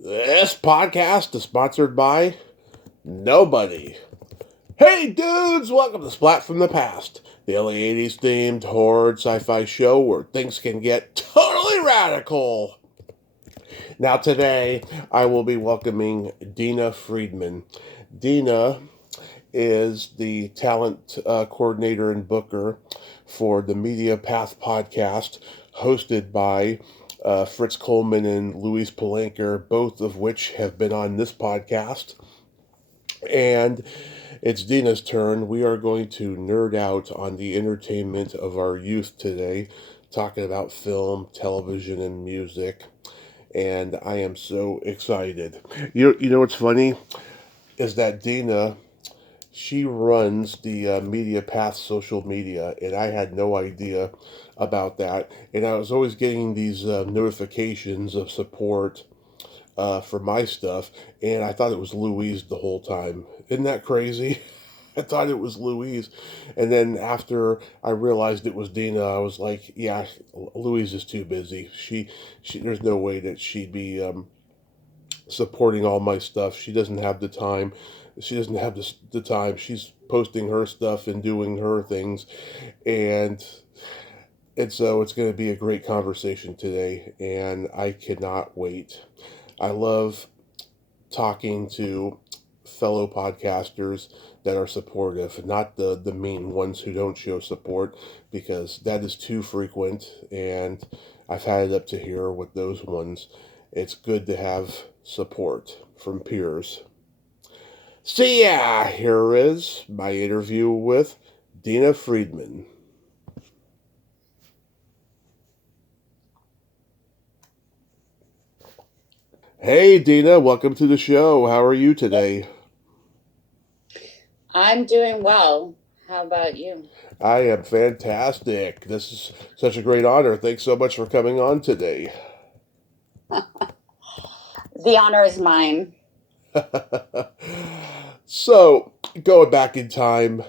This podcast is sponsored by nobody. Hey dudes, welcome to Splat from the Past, the early 80s themed horror sci-fi show where things can get totally radical. Now today, I will be welcoming Dina Friedman. Dina is the talent coordinator and booker for the Media Path podcast, hosted by Fritz Coleman and Luis Palanker, both of which have been on this podcast. And it's Dina's turn. We are going to nerd out on the entertainment of our youth today, talking about film, television, and music. And I am so excited. You know what's funny? Is that Dina, she runs the Media Path social media, and I had no idea about that. And I was always getting these notifications of support for my stuff, and I thought it was Louise the whole time. Isn't that crazy? I thought it was Louise, and then after I realized it was Dina, I was like, "Yeah, Louise is too busy. She there's no way that she'd be supporting all my stuff. She doesn't have the time. She doesn't have the time. She's posting her stuff and doing her things, and so it's going to be a great conversation today, and I cannot wait. I love talking to fellow podcasters that are supportive, not the mean ones who don't show support, because that is too frequent, and I've had it up to here with those ones. It's good to have support from peers. So yeah, here is my interview with Dina Friedman. Hey Dina, welcome to the show. How are you today? I'm doing well. How about you? I am fantastic. This is such a great honor. Thanks so much for coming on today. The honor is mine. So, going back in time,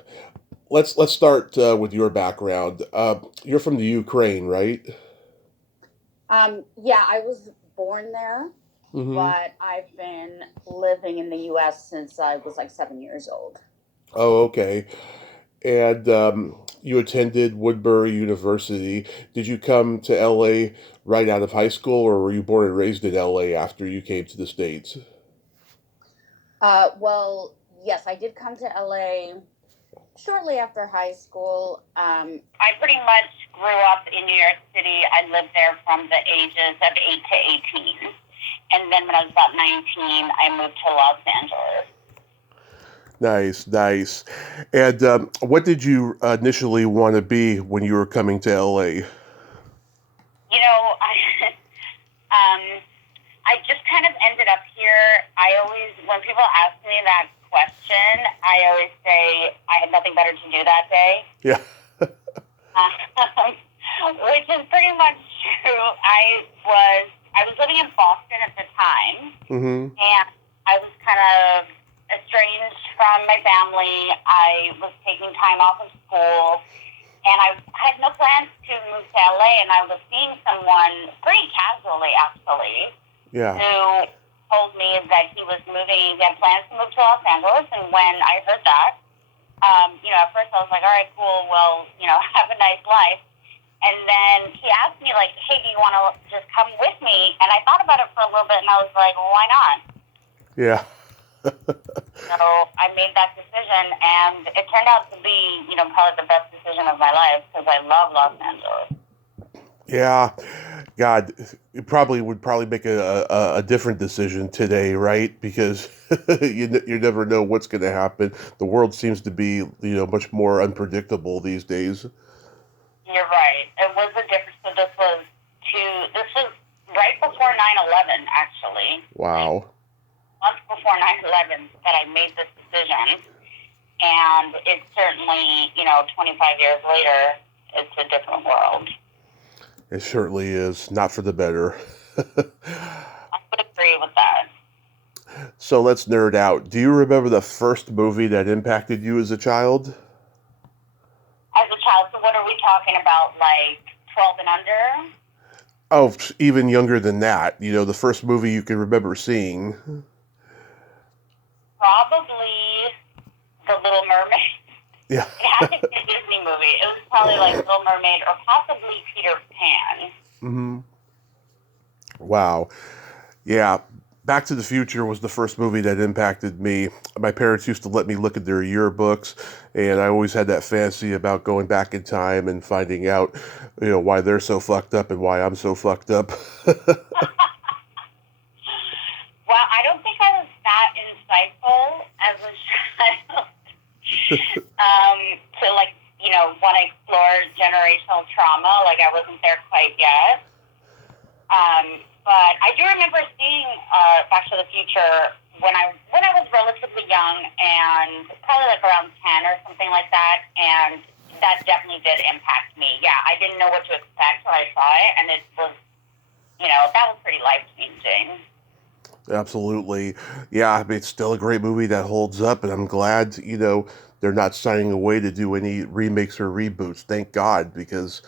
let's start with your background. You're from the Ukraine, right? Yeah, I was born there, Mm-hmm. but I've been living in the U.S. since I was like 7 years old. Oh, okay. And you attended Woodbury University. Did you come to LA right out of high school, or were you born and raised in LA after you came to the States? Well, yes, I did come to LA shortly after high school. I pretty much grew up in New York City. I lived there from the ages of 8 to 18. And then when I was about 19, I moved to Los Angeles. Nice, nice. And what did you initially want to be when you were coming to LA? You know, um, I just kind of ended up here. I always, when people ask me that question, I always say I had nothing better to do that day. Yeah. Which is pretty much true. I was living in Boston at the time, Mm-hmm. and I was kind of estranged from my family. I was taking time off of school, and I had no plans to move to LA, and I was seeing someone pretty casually, actually, Yeah. who told me that he was moving, he had plans to move to Los Angeles, and when I heard that, at first I was like, all right, cool, well, have a nice life. And then he asked me, like, hey, do you want to just come with me? And I thought about it for a little bit, and I was like, well, why not? Yeah. So I made that decision, and it turned out to be, probably the best decision of my life because I love Los Angeles. Yeah. God, you would probably make a different decision today, right? Because you never know what's going to happen. The world seems to be much more unpredictable these days. You're right. It was a difference. So this was right before 9/11, actually. Wow. Months before 9/11 that I made this decision. And it's certainly, 25 years later, it's a different world. It certainly is. Not for the better. I would agree with that. So let's nerd out. Do you remember the first movie that impacted you as a child? As a child, so what are we talking about, like 12 and under? Oh, even younger than that. The first movie you can remember seeing. Probably The Little Mermaid. Yeah. It had to be a Disney movie. It was probably like Little Mermaid or possibly Peter Pan. hmm Wow. Yeah. Back to the Future was the first movie that impacted me. My parents used to let me look at their yearbooks, and I always had that fantasy about going back in time and finding out, why they're so fucked up and why I'm so fucked up. Well, I don't think I was that insightful as a child. um, to like, want to explore generational trauma. Like I wasn't there quite yet. But I do remember seeing Back to the Future when I was relatively young and probably like around 10 or something like that. And that definitely did impact me. Yeah, I didn't know what to expect when I saw it, and it was, that was pretty life changing. Absolutely. Yeah, I mean, it's still a great movie that holds up, and I'm glad, they're not signing away to do any remakes or reboots. Thank God, because,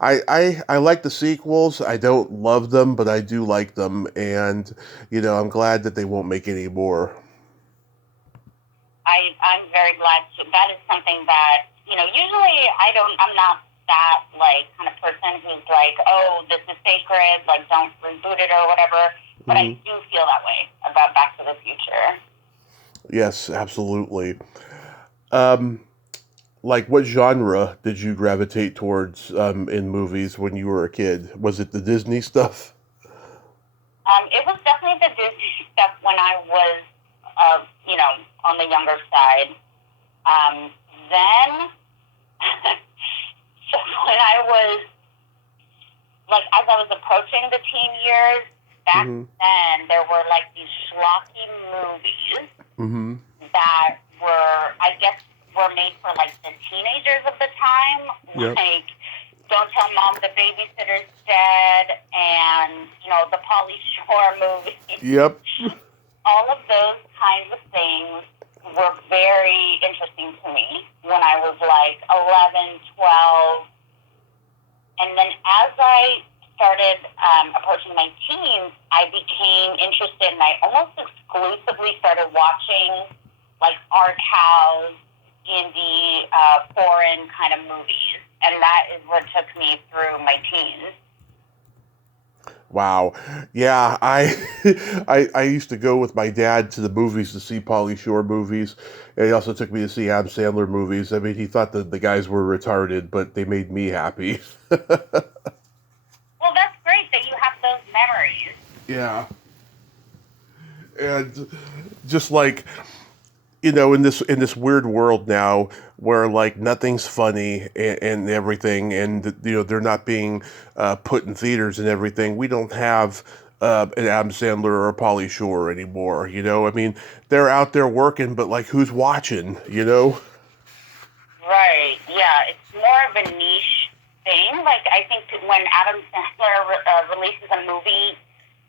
I like the sequels. I don't love them, but I do like them, and, I'm glad that they won't make any more. I'm very glad to. That is something that, usually I'm not that, like, kind of person who's like, oh, this is sacred, like, don't reboot it or whatever. But I hmm do feel that way about Back to the Future. Yes, absolutely. Um, like, what genre did you gravitate towards in movies when you were a kid? Was it the Disney stuff? It was definitely the Disney stuff when I was, on the younger side. Um, then, so when I was, like, as I was approaching the teen years, back hmm then, there were, like, these schlocky movies hmm that I guess, were made for, like, the teenagers of the time. Yep. Like, Don't Tell Mom the Babysitter's Dead and, the Pauly Shore movie. Yep. All of those kinds of things were very interesting to me when I was like 11, 12. And then as I started approaching my teens, I became interested and I almost exclusively started watching like art house, indie, foreign kind of movies. And that is what took me through my teens. Wow. Yeah, I used to go with my dad to the movies to see Pauly Shore movies. And he also took me to see Adam Sandler movies. I mean, he thought that the guys were retarded, but they made me happy. Well, that's great that you have those memories. Yeah. And just like, in this weird world now where like nothing's funny and everything, and they're not being put in theaters and everything. We don't have an Adam Sandler or a Pauly Shore anymore. I mean, they're out there working, but like, who's watching? Right. Yeah. It's more of a niche thing. Like, I think when Adam Sandler releases a movie,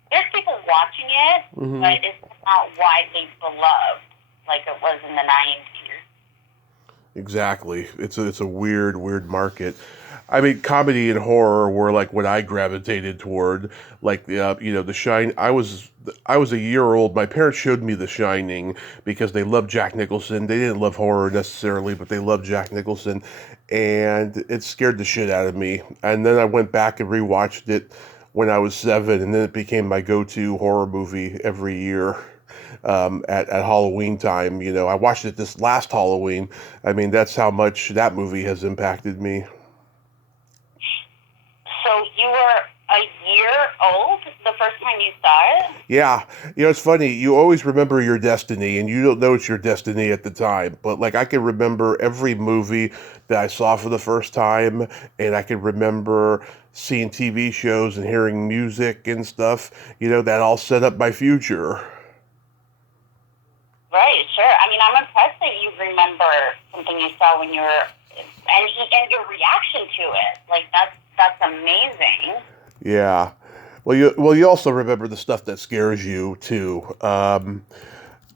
there's people watching it, hmm but it's not widely beloved like it was in the 90s. Exactly. It's a weird market. I mean, comedy and horror were like what I gravitated toward. Like The Shine. I was a year old. My parents showed me The Shining because they loved Jack Nicholson. They didn't love horror necessarily, but they loved Jack Nicholson, and it scared the shit out of me. And then I went back and rewatched it when I was 7, and then it became my go-to horror movie every year. At Halloween time. I watched it this last Halloween. I mean, that's how much that movie has impacted me. So you were a year old the first time you saw it? Yeah, it's funny. You always remember your destiny, and you don't know it's your destiny at the time. But like, I can remember every movie that I saw for the first time, and I can remember seeing TV shows and hearing music and stuff. That all set up my future. Right, sure. I mean, I'm impressed that you remember something you saw when you were, and your reaction to it. Like, that's amazing. Yeah. Well, you also remember the stuff that scares you too.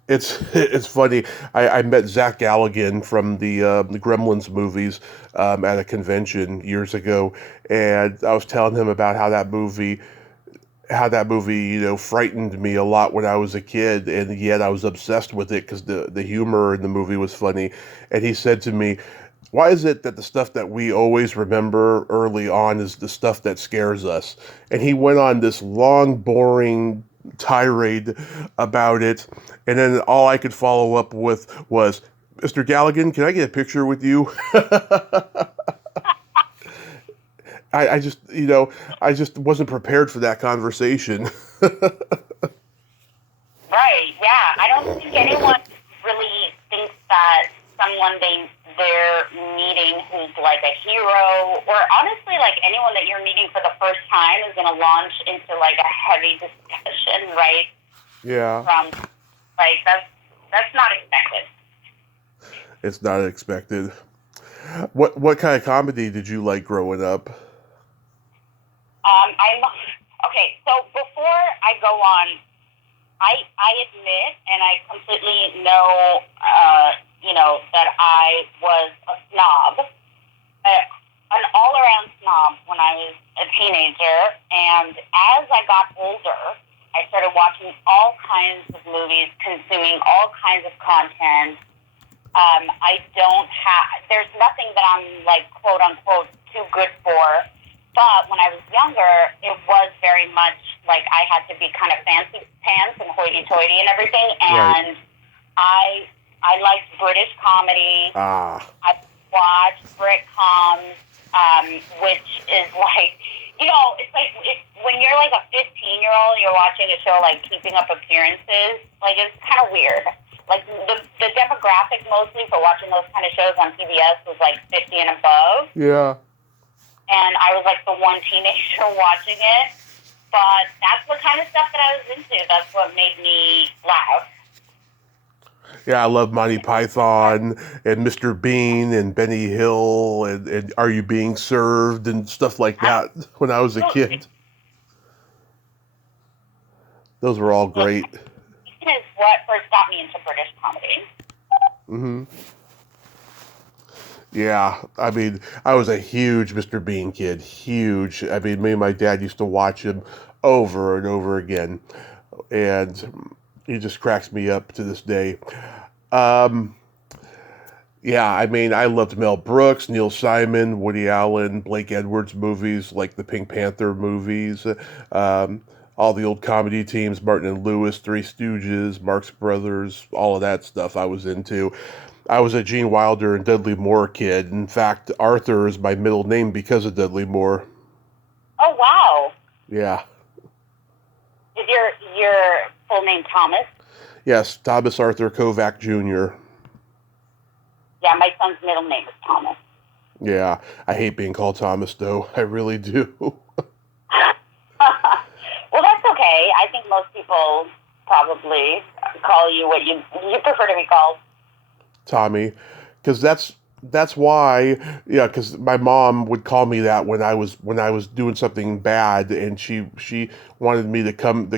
It's funny. I met Zach Galligan from the Gremlins movies at a convention years ago, and I was telling him about how that movie, frightened me a lot when I was a kid, and yet I was obsessed with it because the humor in the movie was funny. And he said to me, "Why is it that the stuff that we always remember early on is the stuff that scares us?" And he went on this long, boring tirade about it, and then all I could follow up with was, "Mr. Galligan, can I get a picture with you?" I just, I just wasn't prepared for that conversation. Right, yeah. I don't think anyone really thinks that someone they're meeting who's like a hero, or honestly, like anyone that you're meeting for the first time is going to launch into like a heavy discussion, right? Yeah, From like that's not expected. it's not expected. What kind of comedy did you like growing up? I'm okay. So before I go on, I admit, and I completely know, that I was a snob, an all-around snob when I was a teenager. And as I got older, I started watching all kinds of movies, consuming all kinds of content. I don't have, there's nothing that I'm like, quote unquote, too good for. But when I was younger, it was very much like I had to be kind of fancy pants and hoity-toity and everything. Right. And I liked British comedy. Ah, I watched Britcoms, which is like, it's like when you're like a 15-year-old, you're watching a show like Keeping Up Appearances. Like, it's kind of weird. Like, the demographic mostly for watching those kind of shows on PBS was like 50 and above. yeah. And I was like the one teenager watching it. But that's the kind of stuff that I was into. That's what made me laugh. Yeah, I love Monty Python and Mr. Bean and Benny Hill and Are You Being Served and stuff like that when I was a kid. Those were all Yeah, great. is what first got me into British comedy. Hmm. Yeah, I mean, I was a huge Mr. Bean kid. Huge. I mean, me and my dad used to watch him over and over again. And he just cracks me up to this day. Um, Yeah, I mean, I loved Mel Brooks, Neil Simon, Woody Allen, Blake Edwards movies, like the Pink Panther movies, um, all the old comedy teams, Martin and Lewis, Three Stooges, Marx Brothers, all of that stuff I was into. I was a Gene Wilder and Dudley Moore kid. In fact, Arthur is my middle name because of Dudley Moore. Oh, wow. Yeah. Is your full name Thomas? Yes, Thomas Arthur Kovac Jr. Yeah, my son's middle name is Thomas. Yeah, I hate being called Thomas, though. I really do. Well, that's okay. I think most people probably call you what you prefer to be called. Tommy, because that's why, yeah, because my mom would call me that when I was doing something bad, and she wanted me to come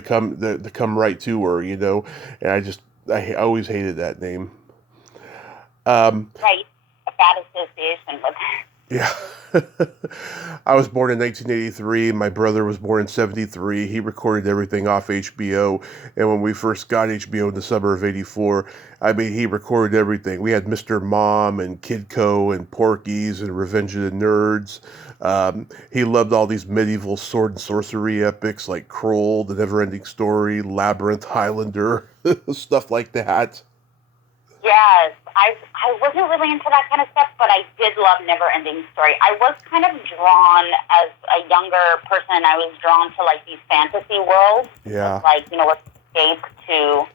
right to her, and I always hated that name. um Right. A bad association with yeah. I was born in 1983. My brother was born in 73. He recorded everything off HBO. And when we first got HBO in the summer of 84, I mean, he recorded everything. We had Mr. Mom and Kidco and Porky's and Revenge of the Nerds. He loved all these medieval sword and sorcery epics like Kroll, The Neverending Story, Labyrinth, Highlander, stuff like that. Yes, I wasn't really into that kind of stuff, but I did love Never Ending Story. I was kind of drawn as a younger person. I was drawn to like these fantasy worlds, Yeah. like escape to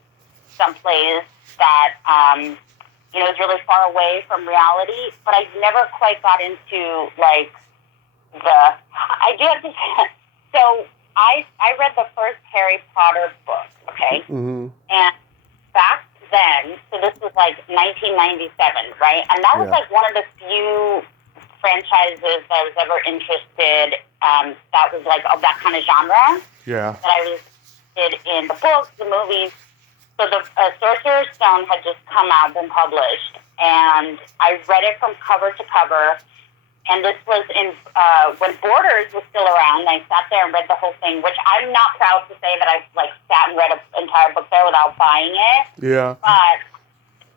some place that is really far away from reality. But I never quite got into like I do have to say, so I read the first Harry Potter book, okay, Hmm. and back then, so this was like 1997, right? And that was Yeah. like one of the few franchises that I was ever interested. That was like of that kind of genre Yeah. that I was interested in the books, the movies. So the Sorcerer's Stone had just come out, been published, and I read it from cover to cover. And this was in when Borders was still around. I sat there and read the whole thing, which I'm not proud to say that I sat and read an entire book there without buying it. Yeah. But as a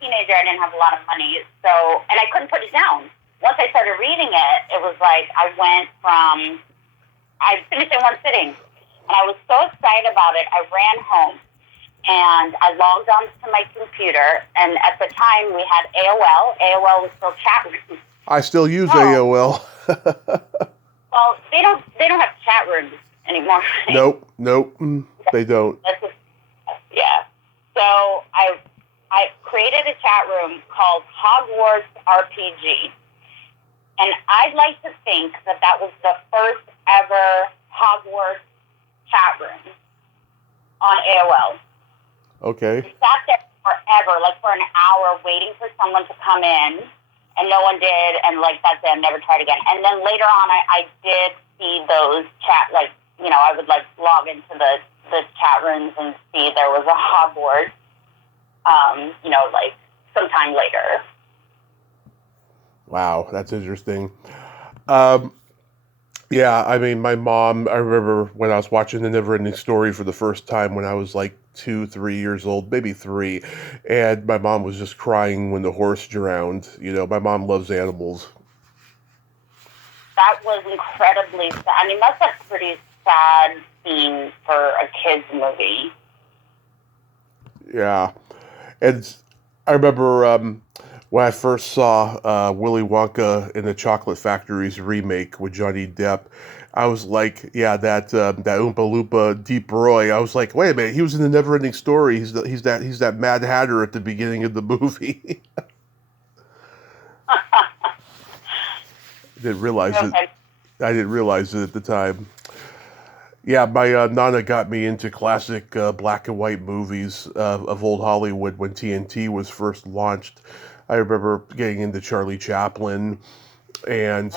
teenager, I didn't have a lot of money, and I couldn't put it down. Once I started reading it, it was like I finished it in one sitting, and I was so excited about it. I ran home. And I logged on to my computer, and at the time we had AOL. AOL was still chat rooms. I still use AOL. Well, they don't have chat rooms anymore. Right? Nope, they don't. Yeah. So I created a chat room called Hogwarts RPG, and I'd like to think that was the first ever Hogwarts chat room on AOL. Okay. We sat there forever, for an hour, waiting for someone to come in, and no one did, and that's it, I never tried again. And then later on, I did see those chat, I would log into the chat rooms and see there was a Hogwarts, sometime later. Wow, that's interesting. Yeah, I mean, my mom, I remember when I was watching The Neverending Story for the first time when I was 2, 3 years old, maybe 3, and my mom was just crying when the horse drowned. My mom loves animals. That was incredibly sad. I mean, that's a pretty sad scene for a kid's movie. Yeah, and I remember when I first saw Willy Wonka in the Chocolate Factory's remake with Johnny Depp, I was like, yeah, that Oompa Loompa Deep Roy. I was like, wait a minute, he was in the Neverending Story. He's that Mad Hatter at the beginning of the movie. I didn't realize it at the time. Yeah, my Nana got me into classic black and white movies of old Hollywood when TNT was first launched. I remember getting into Charlie Chaplin, and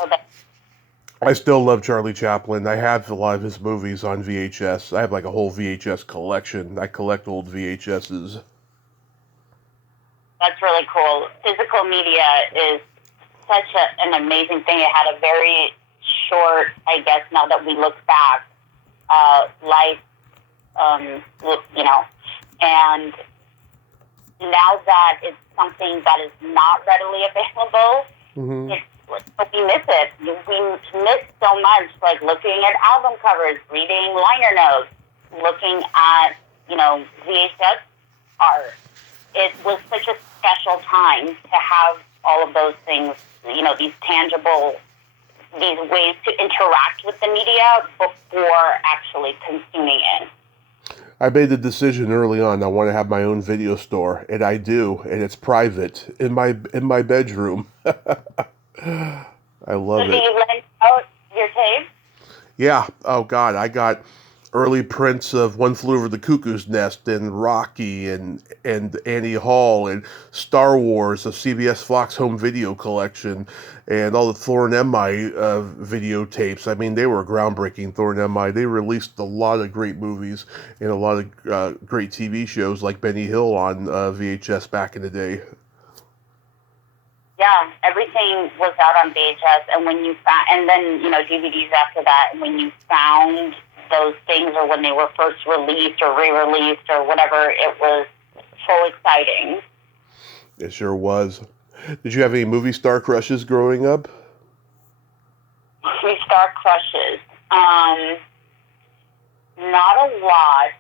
I still love Charlie Chaplin. I have a lot of his movies on VHS. I have a whole VHS collection. I collect old VHSs. That's really cool. Physical media is such an amazing thing. It had a very short, I guess, now that we look back, life, and now that it's something that is not readily available, Mm-hmm. we miss it. We miss so much, looking at album covers, reading liner notes, looking at, VHS art. It was such a special time to have all of those things, these tangible, these ways to interact with the media before actually consuming it. I made the decision early on. I want to have my own video store, and I do, and it's private in my bedroom. I love it. Do you lend out your tapes? Yeah. Oh God, I got early prints of One Flew Over the Cuckoo's Nest and Rocky and Annie Hall and Star Wars, a CBS Fox home video collection, and all the Thor and M.I. videotapes. I mean, they were groundbreaking, Thor and M.I. They released a lot of great movies and a lot of great TV shows like Benny Hill on VHS back in the day. Yeah, everything was out on VHS, and when you found, and then DVDs after that, and when you found those things, or when they were first released or re-released or whatever, it was so exciting. It sure was. Did you have any movie star crushes growing up? Movie star crushes? Not a lot.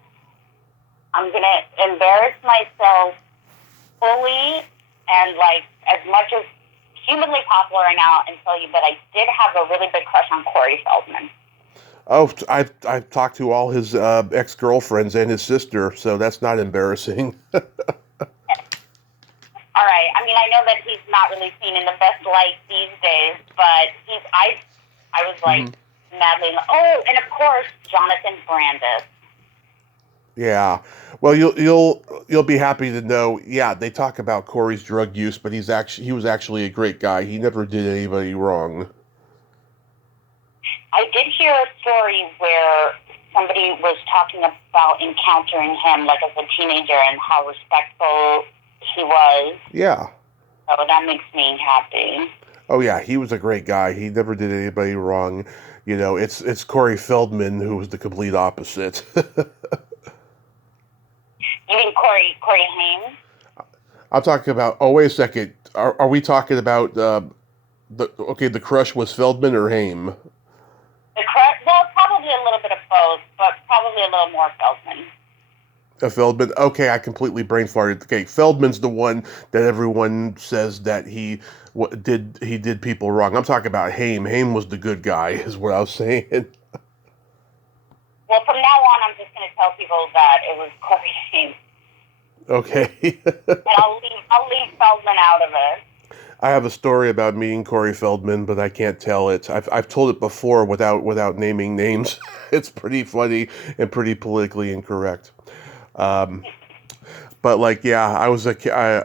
I'm gonna embarrass myself fully, and as much as humanly popular right now, and tell you that I did have a really big crush on Corey Feldman. Oh, I've talked to all his ex-girlfriends and his sister, so that's not embarrassing. All right. I mean, I know that he's not really seen in the best light these days, but I was madly. Oh, and of course, Jonathan Brandis. Yeah. Well, you'll be happy to know. Yeah, they talk about Corey's drug use, but he was actually a great guy. He never did anybody wrong. I did hear a story where somebody was talking about encountering him like as a teenager and how respectful he was. Yeah. So that makes me happy. Oh yeah, he was a great guy. He never did anybody wrong. You know, it's Corey Feldman who was the complete opposite. You mean Corey Haim? I'm talking about. Oh, wait a second. Are we talking about the crush was Feldman or Haim? Well, probably a little bit of both, but probably a little more Feldman. Feldman. Okay, I completely brain farted. Okay, Feldman's the one that everyone says that he did people wrong. I'm talking about Haim. Haim was the good guy, is what I was saying. Well, from now on, I'm just going to tell people that it was Corey Haim. Okay. And I'll leave Feldman out of it. I have a story about meeting Corey Feldman, but I can't tell it. I've told it before without naming names. It's pretty funny and pretty politically incorrect. But like, yeah,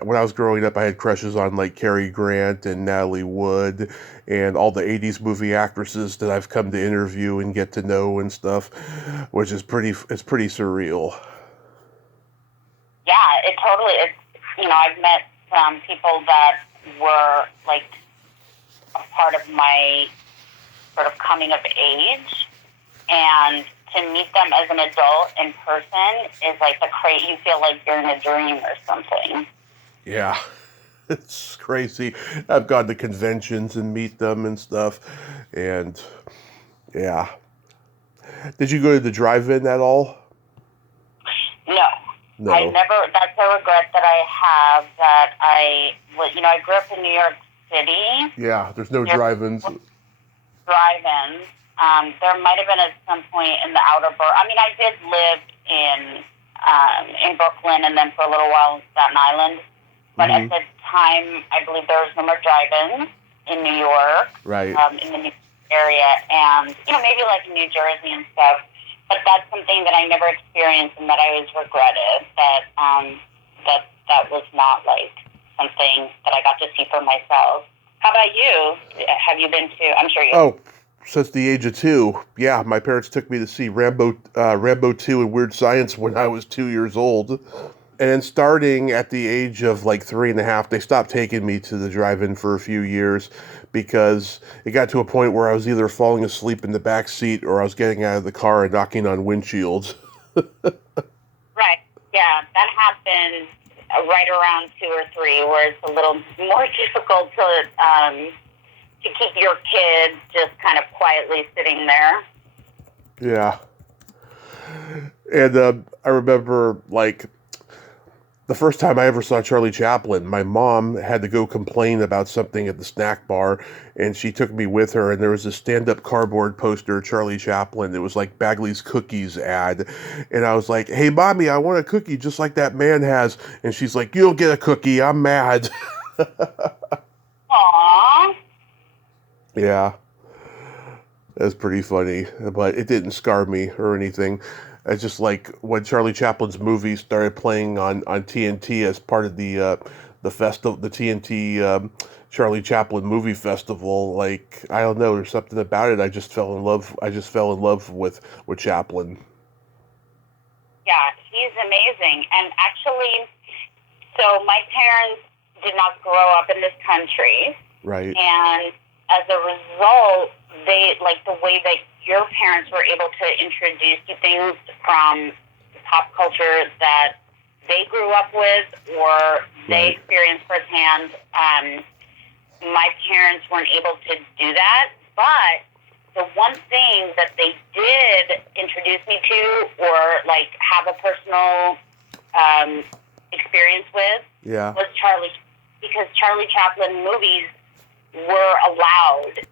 when I was growing up, I had crushes on like Cary Grant and Natalie Wood and all the '80s movie actresses that I've come to interview and get to know and stuff, which is it's pretty surreal. Yeah, it totally is. You know, I've met some people that were like a part of my sort of coming of age, and to meet them as an adult in person is like you feel like you're in a dream or something. Yeah, it's crazy. I've gone to conventions and meet them and stuff, and yeah. Did you go to the drive-in at all? No. No. That's a regret that I have, that I grew up in New York City. Yeah, there's no drive-ins. Drive-ins. There might have been at some point in the outer borough. I mean, I did live in Brooklyn and then for a little while in Staten Island. But at the time, I believe there was no more drive-ins in New York. Right. In the New York area. And, maybe like in New Jersey and stuff. But that's something that I never experienced and that I always regretted, that was not like something that I got to see for myself. How about you? Have you been to, I'm sure you... Oh, since the age of 2. Yeah, my parents took me to see Rambo 2 and Weird Science when I was 2 years old. And then starting at the age of like 3.5, they stopped taking me to the drive-in for a few years because it got to a point where I was either falling asleep in the back seat or I was getting out of the car and knocking on windshields. Right. Yeah, that happened right around 2 or 3, where it's a little more difficult to keep your kid just kind of quietly sitting there. Yeah. And I remember, like, the first time I ever saw Charlie Chaplin, my mom had to go complain about something at the snack bar, and she took me with her, and there was a stand-up cardboard poster of Charlie Chaplin. It was like Bagley's Cookies ad, and I was like, "Hey, Mommy, I want a cookie just like that man has." And she's like, "You don't get a cookie, I'm mad." Aww. Yeah. That's pretty funny, but it didn't scar me or anything. It's just like when Charlie Chaplin's movies started playing on TNT as part of the festival, the TNT Charlie Chaplin movie festival. Like, I don't know, there's something about it. I just fell in love with Chaplin. Yeah, he's amazing. And actually, so my parents did not grow up in this country. Right. And as a result, they, like, the way that your parents were able to introduce you things from pop culture that they grew up with or they experienced firsthand, my parents weren't able to do that. But the one thing that they did introduce me to or, like, have a personal experience with was because Charlie Chaplin movies were allowed to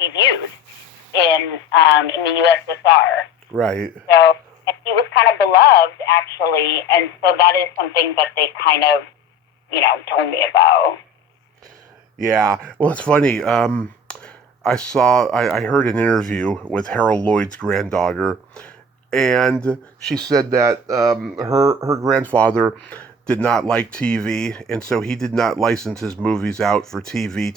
be viewed in the USSR. Right. So he was kind of beloved, actually, and so that is something that they kind of, told me about. Yeah. Well, it's funny. I heard an interview with Harold Lloyd's granddaughter, and she said that her grandfather did not like TV, and so he did not license his movies out for TV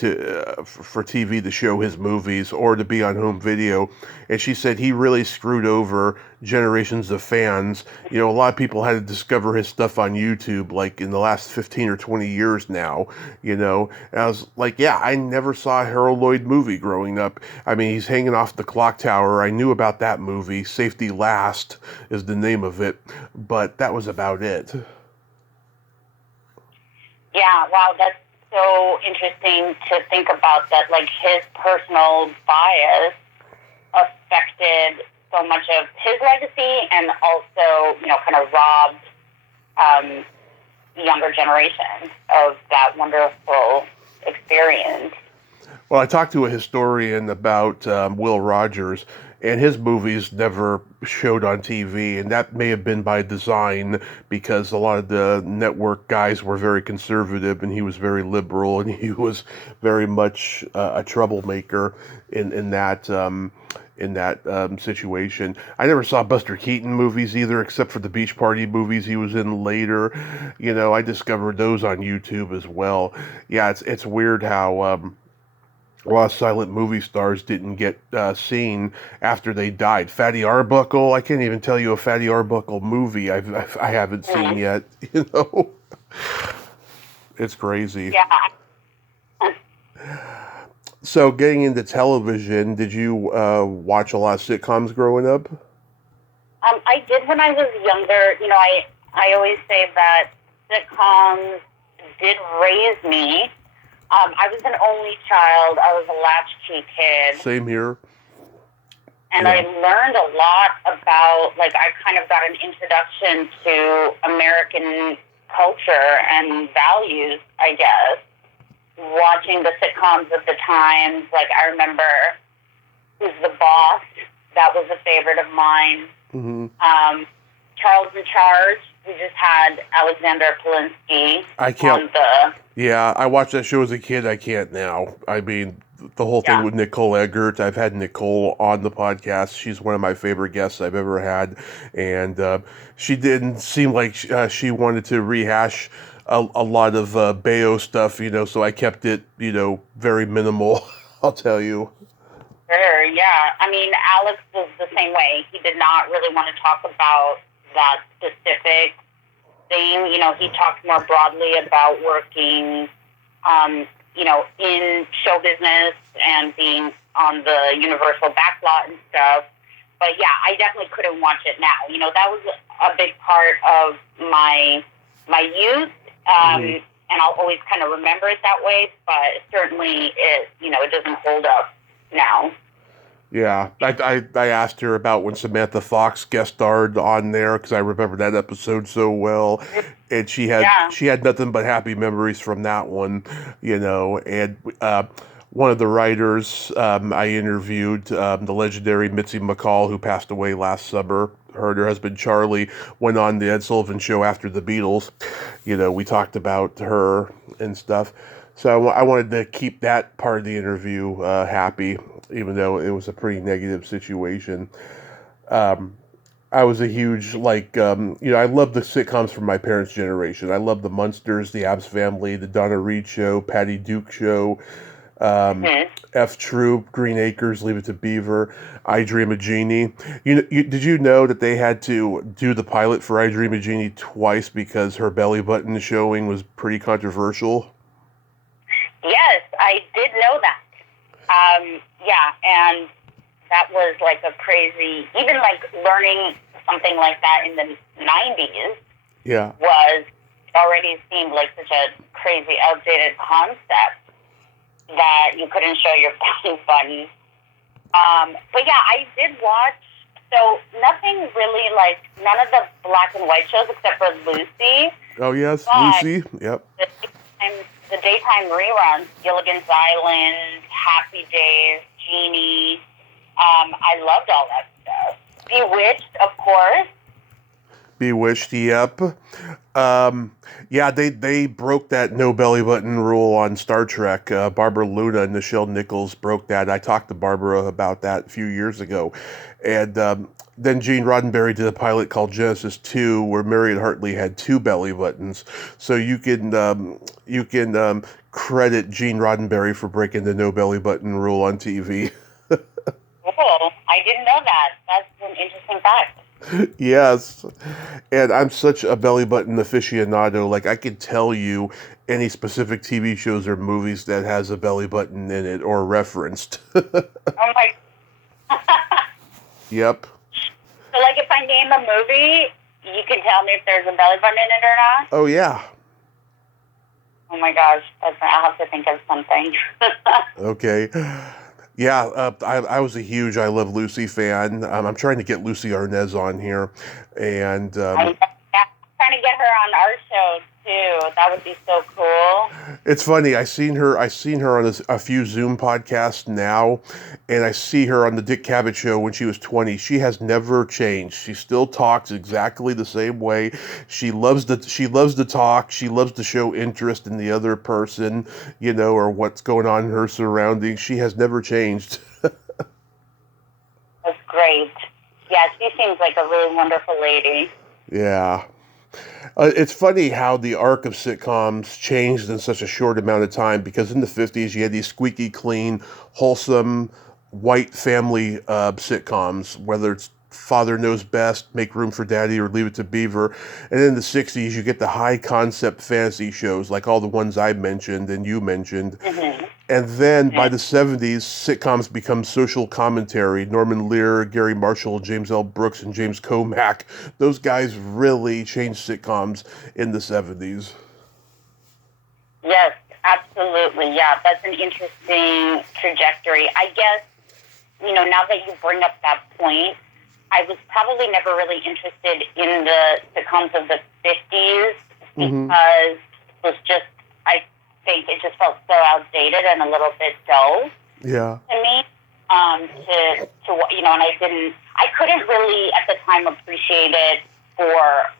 for TV to show his movies or to be on home video, and she said he really screwed over generations of fans. You know, a lot of people had to discover his stuff on YouTube like in the last 15 or 20 years now, you know. And I was like, yeah, I never saw a Harold Lloyd movie growing up. I mean, he's hanging off the clock tower. I knew about that movie. Safety Last is the name of it, but that was about it. Yeah, wow, that's so interesting to think about that, like, his personal bias affected so much of his legacy and also, you know, kind of robbed younger generations of that wonderful experience. Well, I talked to a historian about Will Rogers, and his movies never showed on TV, and that may have been by design because a lot of the network guys were very conservative, and he was very liberal, and he was very much a troublemaker in that situation. I never saw Buster Keaton movies either, except for the Beach Party movies he was in later. You know, I discovered those on YouTube as well. Yeah, it's weird how a lot of silent movie stars didn't get seen after they died. Fatty Arbuckle, I can't even tell you a Fatty Arbuckle movie I haven't seen yet. You know, it's crazy. Yeah. So, getting into television, did you watch a lot of sitcoms growing up? I did when I was younger. You know, I always say that sitcoms did raise me. I was an only child. I was a latchkey kid. Same here. And I learned a lot about, like, I kind of got an introduction to American culture and values, I guess, watching the sitcoms of the times. Like, I remember Who's the Boss? That was a favorite of mine. Mm-hmm. Charles in Charge. We just had Alexander Polinsky on the... Yeah, I watched that show as a kid. I can't now. I mean, the whole thing with Nicole Eggert. I've had Nicole on the podcast. She's one of my favorite guests I've ever had. And she didn't seem like she wanted to rehash a lot of Bayo stuff, you know, so I kept it, you know, very minimal, I'll tell you. Sure, yeah. I mean, Alex was the same way. He did not really want to talk about that specific thing. You know, he talked more broadly about working, you know, in show business and being on the Universal backlot and stuff. But yeah, I definitely couldn't watch it now. You know, that was a big part of my youth, and I'll always kind of remember it that way. But certainly, it doesn't hold up now. Yeah, I asked her about when Samantha Fox guest starred on there because I remember that episode so well, and she had nothing but happy memories from that one, you know. And one of the writers I interviewed, the legendary Mitzi McCall, who passed away last summer. Her and her husband Charlie went on the Ed Sullivan Show after the Beatles. You know, we talked about her and stuff. So I wanted to keep that part of the interview happy, even though it was a pretty negative situation. I was a huge, I love the sitcoms from my parents' generation. I love the Munsters, the Abbs Family, the Donna Reed Show, Patty Duke Show, F Troop, Green Acres, Leave It to Beaver, I Dream of Jeannie. Did you know that they had to do the pilot for I Dream of Jeannie twice because her belly button showing was pretty controversial? Yes, I did know that. And that was like a crazy, even like learning something like that in the 90s was already seemed like such a crazy, outdated concept that you couldn't show your belly button. But yeah, I did watch, so nothing really like, none of the black and white shows except for Lucy. Oh yes, Lucy, yep. The daytime reruns, Gilligan's Island, Happy Days, Genie. I loved all that stuff. Bewitched, of course. Bewitched, yep. Yeah, they broke that no belly button rule on Star Trek. Barbara Luna and Nichelle Nichols broke that. I talked to Barbara about that a few years ago, and then Gene Roddenberry did a pilot called Genesis 2, where Marion Hartley had two belly buttons. So you can credit Gene Roddenberry for breaking the no belly button rule on TV. Cool. I didn't know that. That's an interesting fact. Yes. And I'm such a belly button aficionado. Like, I could tell you any specific TV shows or movies that has a belly button in it or referenced. Oh my. Yep. So, like, if I name a movie, you can tell me if there's a belly button in it or not? Oh, yeah. Oh my gosh. I'll have to think of something. Okay. Yeah, I was a huge I Love Lucy fan. I'm trying to get Lucy Arnaz on here. And I'm trying to get her on our show, too. That would be so cool. it's funny. I seen her on a few Zoom podcasts now, and I see her on the Dick Cavett show when she was 20. She has never changed. She still talks exactly the same way. She loves to talk. She loves to show interest in the other person, or what's going on in her surroundings. She has never changed. That's great. Yeah, she seems like a really wonderful lady. Yeah. It's funny how the arc of sitcoms changed in such a short amount of time, because in the 50s you had these squeaky clean, wholesome, white family sitcoms, whether it's Father Knows Best, Make Room for Daddy, or Leave It to Beaver. And in the 60s you get the high concept fantasy shows like all the ones I mentioned and you mentioned. Mm-hmm. And then by the 70s, sitcoms become social commentary. Norman Lear, Gary Marshall, James L. Brooks, and James Comack. Those guys really changed sitcoms in the 70s. Yes, absolutely. Yeah, that's an interesting trajectory. I guess, now that you bring up that point, I was probably never really interested in the sitcoms of the 50s because it was just, I think it just felt so outdated and a little bit dull Yeah. to me. And I couldn't really at the time appreciate it for,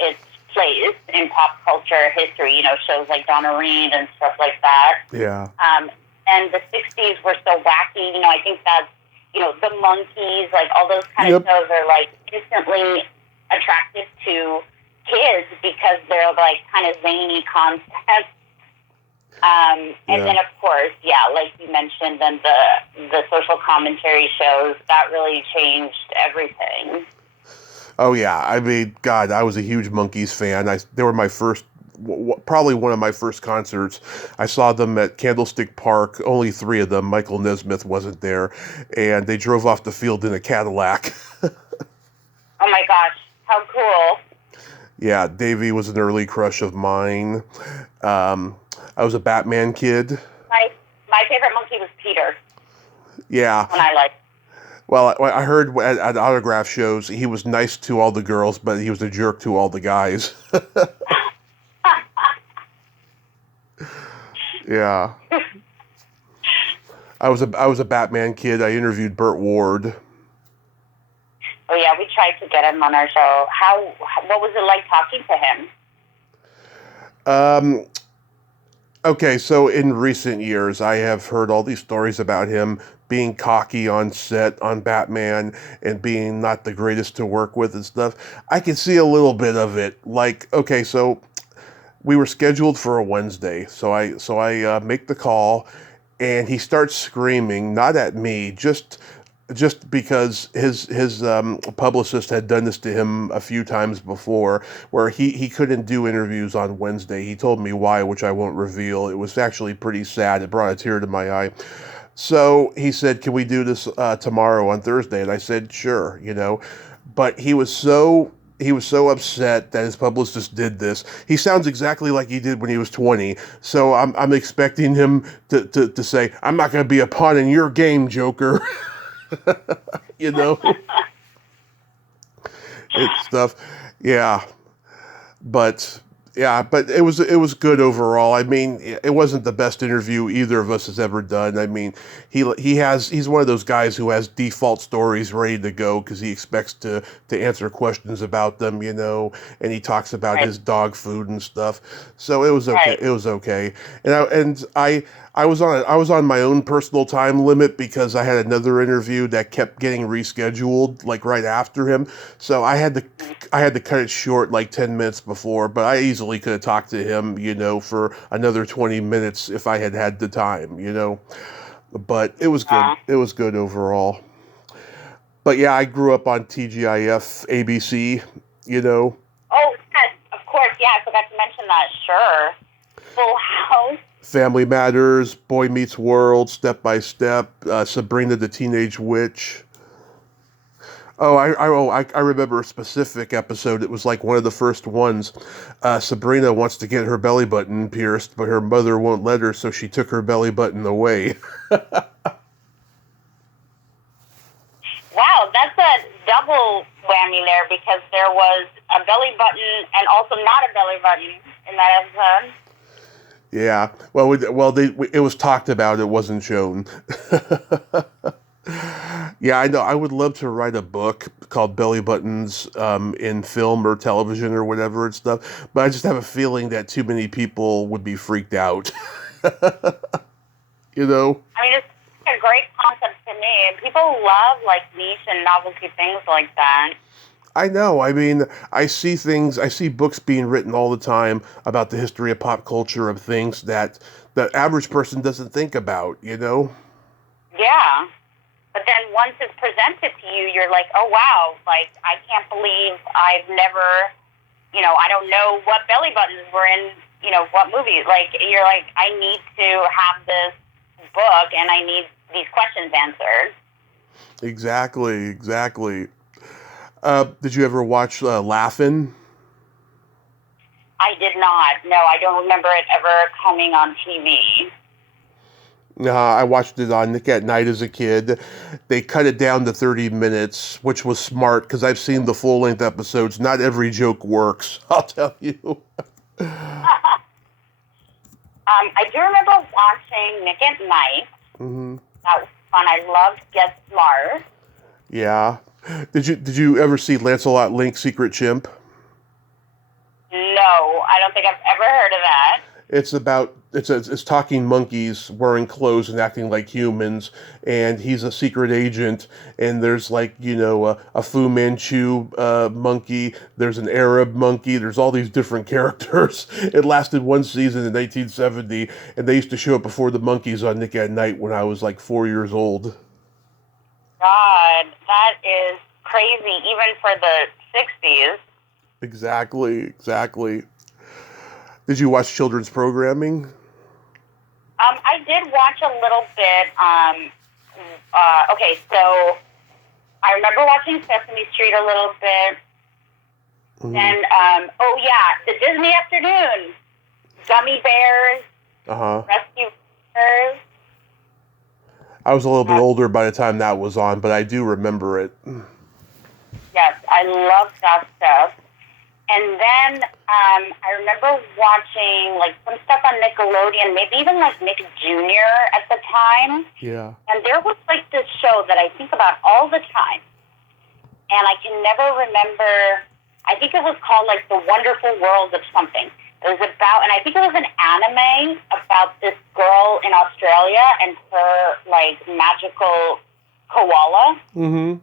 its place in pop culture history, shows like Donna Reed and stuff like that. Yeah. And the 60s were so wacky, I think that's, the Monkees, like all those kind of shows are like instantly attractive to kids because they're like kind of zany concepts. And then, of course, like you mentioned, then the social commentary shows, that really changed everything. Oh, yeah. I mean, God, I was a huge Monkees fan. They were my first, probably one of my first concerts. I saw them at Candlestick Park, only three of them. Michael Nesmith wasn't there. And they drove off the field in a Cadillac. Oh, my gosh. How cool. Yeah, Davey was an early crush of mine. I was a Batman kid. My favorite monkey was Peter. Yeah. When I liked. Well, I heard at autograph shows he was nice to all the girls, but he was a jerk to all the guys. Yeah. I was a Batman kid. I interviewed Burt Ward. Oh yeah, we tried to get him on our show. What was it like talking to him? Okay, so in recent years, I have heard all these stories about him being cocky on set on Batman and being not the greatest to work with and stuff. I can see a little bit of it. Like, okay, so we were scheduled for a Wednesday, so I make the call, and he starts screaming, not at me, just because his publicist had done this to him a few times before, where he couldn't do interviews on Wednesday. He told me why, which I won't reveal. It was actually pretty sad. It brought a tear to my eye. So he said, "Can we do this tomorrow on Thursday?" And I said, "Sure," But he was so upset that his publicist did this. He sounds exactly like he did when he was 20. So I'm expecting him to say, "I'm not going to be a pawn in your game, Joker." It's stuff. Yeah. But Yeah, but it was good overall. I mean, it wasn't the best interview either of us has ever done. I mean, he's one of those guys who has default stories ready to go because he expects to answer questions about them, and he talks about Right. his dog food and stuff. So it was okay. Right. It was okay. And I was on my own personal time limit because I had another interview that kept getting rescheduled like right after him. So I had to cut it short like 10 minutes before, but I easily could have talked to him, for another 20 minutes if I had had the time. But it was good. Uh, It was good overall. But yeah, I grew up on TGIF, ABC, you know, oh, yes, of course. Yeah, I forgot to mention that. Sure. Full House. Family Matters, Boy Meets World, Step by Step, Sabrina the Teenage Witch. Oh, I remember a specific episode. It was like one of the first ones. Sabrina wants to get her belly button pierced, but her mother won't let her, so she took her belly button away. Wow, that's a double whammy there because there was a belly button and also not a belly button in that episode. Yeah. It was talked about. It wasn't shown. Yeah, I know. I would love to write a book called Belly Buttons in film or television or whatever and stuff, but I just have a feeling that too many people would be freaked out. you know? I mean, it's a great concept to me, and people love like niche and novelty things like that. I know. I mean, I see books being written all the time about the history of pop culture of things that the average person doesn't think about. Yeah. But then once it's presented to you, you're like, oh, wow, like, I can't believe I've never, I don't know what belly buttons were in, what movie. Like, you're like, I need to have this book and I need these questions answered. Exactly. Did you ever watch Laugh-In? I did not. No, I don't remember it ever coming on TV. I watched it on Nick at Night as a kid. They cut it down to 30 minutes, which was smart because I've seen the full-length episodes. Not every joke works, I'll tell you. I do remember watching Nick at Night. hmm That was fun. I loved Get Smart. Yeah. Did you ever see Lancelot Link Secret Chimp? No, I don't think I've ever heard of that. It's talking monkeys wearing clothes and acting like humans, and he's a secret agent. And there's like a Fu Manchu monkey. There's an Arab monkey. There's all these different characters. It lasted one season in 1970, and they used to show it before the monkeys on Nick at Night when I was like 4 years old. God, that is crazy, even for the 60s. Exactly. Did you watch children's programming? I did watch a little bit. Okay, so I remember watching Sesame Street a little bit. Mm-hmm. Then, the Disney Afternoon, Gummy Bears, Rescue Bears. I was a little bit older by the time that was on, but I do remember it. Yes, I love that stuff. And then I remember watching like some stuff on Nickelodeon, maybe even like Nick Jr. at the time. Yeah. And there was like this show that I think about all the time. And I can never remember, I think it was called like The Wonderful World of something. It was about, and I think it was an anime about this girl in Australia and her like magical koala. Mm-hmm.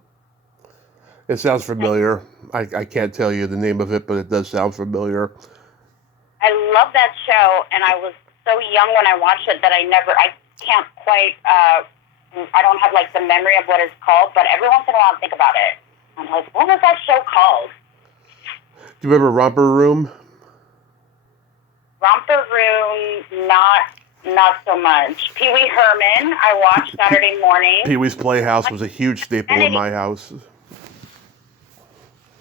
It sounds familiar. I can't tell you the name of it, but it does sound familiar. I love that show, and I was so young when I watched it that I can't quite, I don't have like the memory of what it's called, but every once in a while I think about it. I'm like, what was that show called? Do you remember Romper Room? Romper Room, not so much. Pee Wee Herman, I watched Saturday morning. Pee Wee's Playhouse was a huge staple in my house.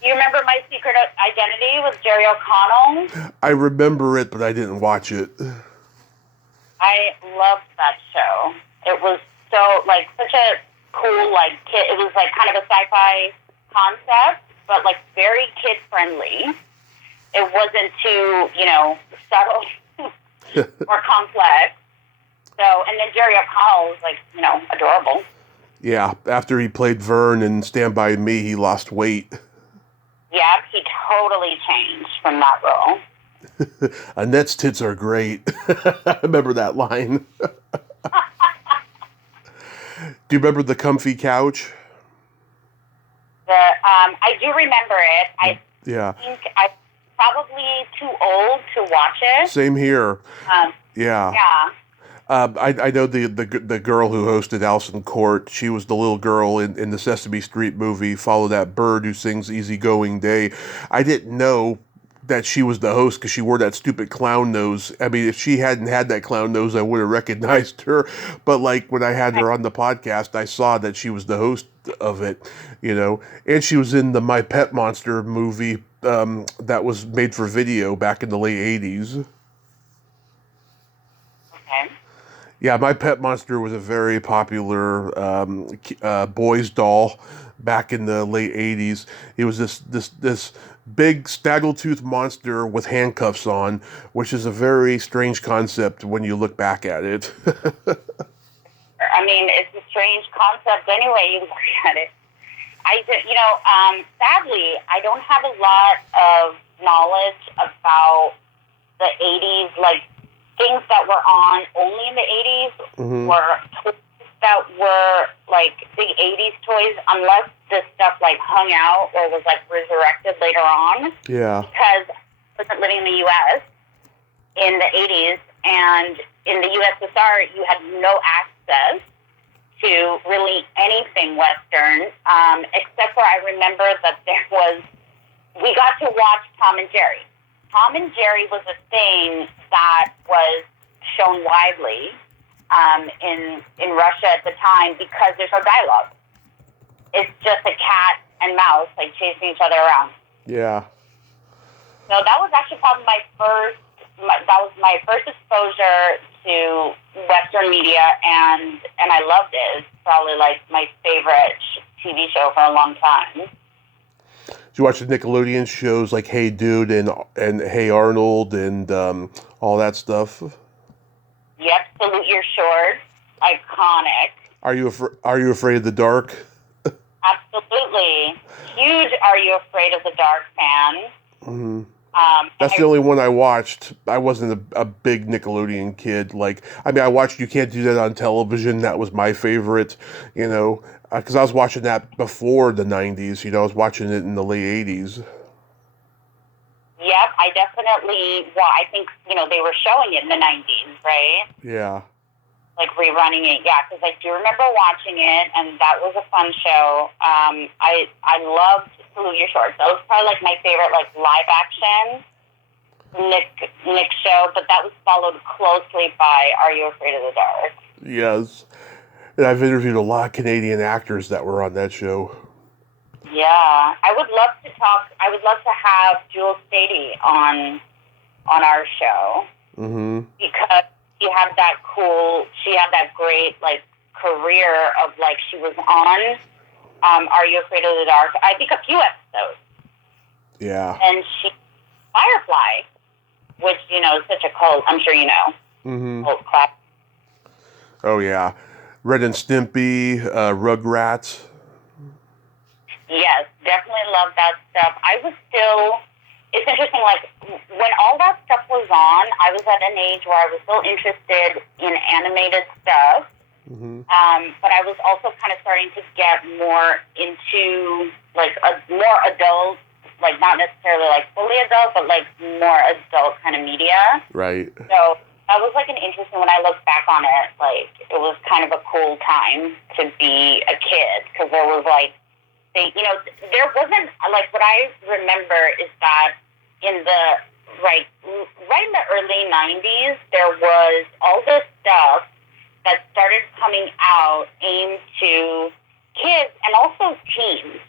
You remember My Secret Identity with Jerry O'Connell? I remember it, but I didn't watch it. I loved that show. It was so, like, such a cool, like, kid. It was, like, kind of a sci-fi concept, but, like, very kid-friendly. it wasn't too, subtle or complex. So, and then Jerry O'Connell was like, adorable. Yeah, after he played Vern in Stand By Me, he lost weight. Yeah, he totally changed from that role. Annette's tits are great. I remember that line. Do you remember the comfy couch? I do remember it. I think I'm probably too old to watch it. Same here. Yeah. Yeah. I know the girl who hosted Alison Court. She was the little girl in the Sesame Street movie, Follow That Bird, who sings Easygoing Day. I didn't know that she was the host because she wore that stupid clown nose. I mean, if she hadn't had that clown nose, I would have recognized her. But like when I had her on the podcast, I saw that she was the host of it, and she was in the My Pet Monster movie that was made for video back in the late 80s. Okay. Yeah, My Pet Monster was a very popular boys' doll back in the late 80s. It was this big snaggletooth monster with handcuffs on, which is a very strange concept when you look back at it. I mean, it's a strange concept anyway you look at it. Sadly, I don't have a lot of knowledge about the 80s, like things that were on only in the 80s were toys that were like big 80s toys, unless this stuff like hung out or was like resurrected later on. Yeah. Because I wasn't living in the U.S. in the 80s, and in the USSR, you had no access to really anything Western, except for I remember that we got to watch Tom and Jerry. Tom and Jerry was a thing that was shown widely in Russia at the time because there's no dialogue. It's just a cat and mouse like chasing each other around. Yeah. So that was actually probably my first exposure to Western media, and I loved it. It's probably like my favorite TV show for a long time. Did you watch the Nickelodeon shows like Hey Dude and Hey Arnold and all that stuff? Yep, Salute Your Shorts, iconic. Are you afraid of the dark? Absolutely, huge. Are You Afraid of the Dark fan? Mm-hmm. That's the only one I watched. I wasn't a big Nickelodeon kid. I watched You Can't Do That on Television. That was my favorite, because I was watching that before the 90s. I was watching it in the late 80s. Yep, I definitely, I think, they were showing it in the 90s, right? Yeah. Like rerunning it, yeah, because I do remember watching it, and that was a fun show. I loved Salute Your Shorts. That was probably like my favorite live action Nick show, but that was followed closely by Are You Afraid of the Dark? Yes, and I've interviewed a lot of Canadian actors that were on that show. Yeah, I would love to have Jules Stady on our show. Mm-hmm. Because she had that great career of she was on Are You Afraid of the Dark? I think a few episodes. Yeah. And she Firefly, which is such a cult. I'm sure you know. Mm-hmm. Cult classic. Oh yeah, Ren and Stimpy, Rugrats. Yes, definitely love that stuff. It's interesting, when all that stuff was on, I was at an age where I was still interested in animated stuff, but I was also kind of starting to get more into, more adult, not necessarily, fully adult, but, more adult kind of media. Right. So that was, an interesting, when I look back on it, it was kind of a cool time to be a kid, because there was, there wasn't, what I remember is that in the, right in the early 90s, there was all this stuff that started coming out aimed to kids and also teens.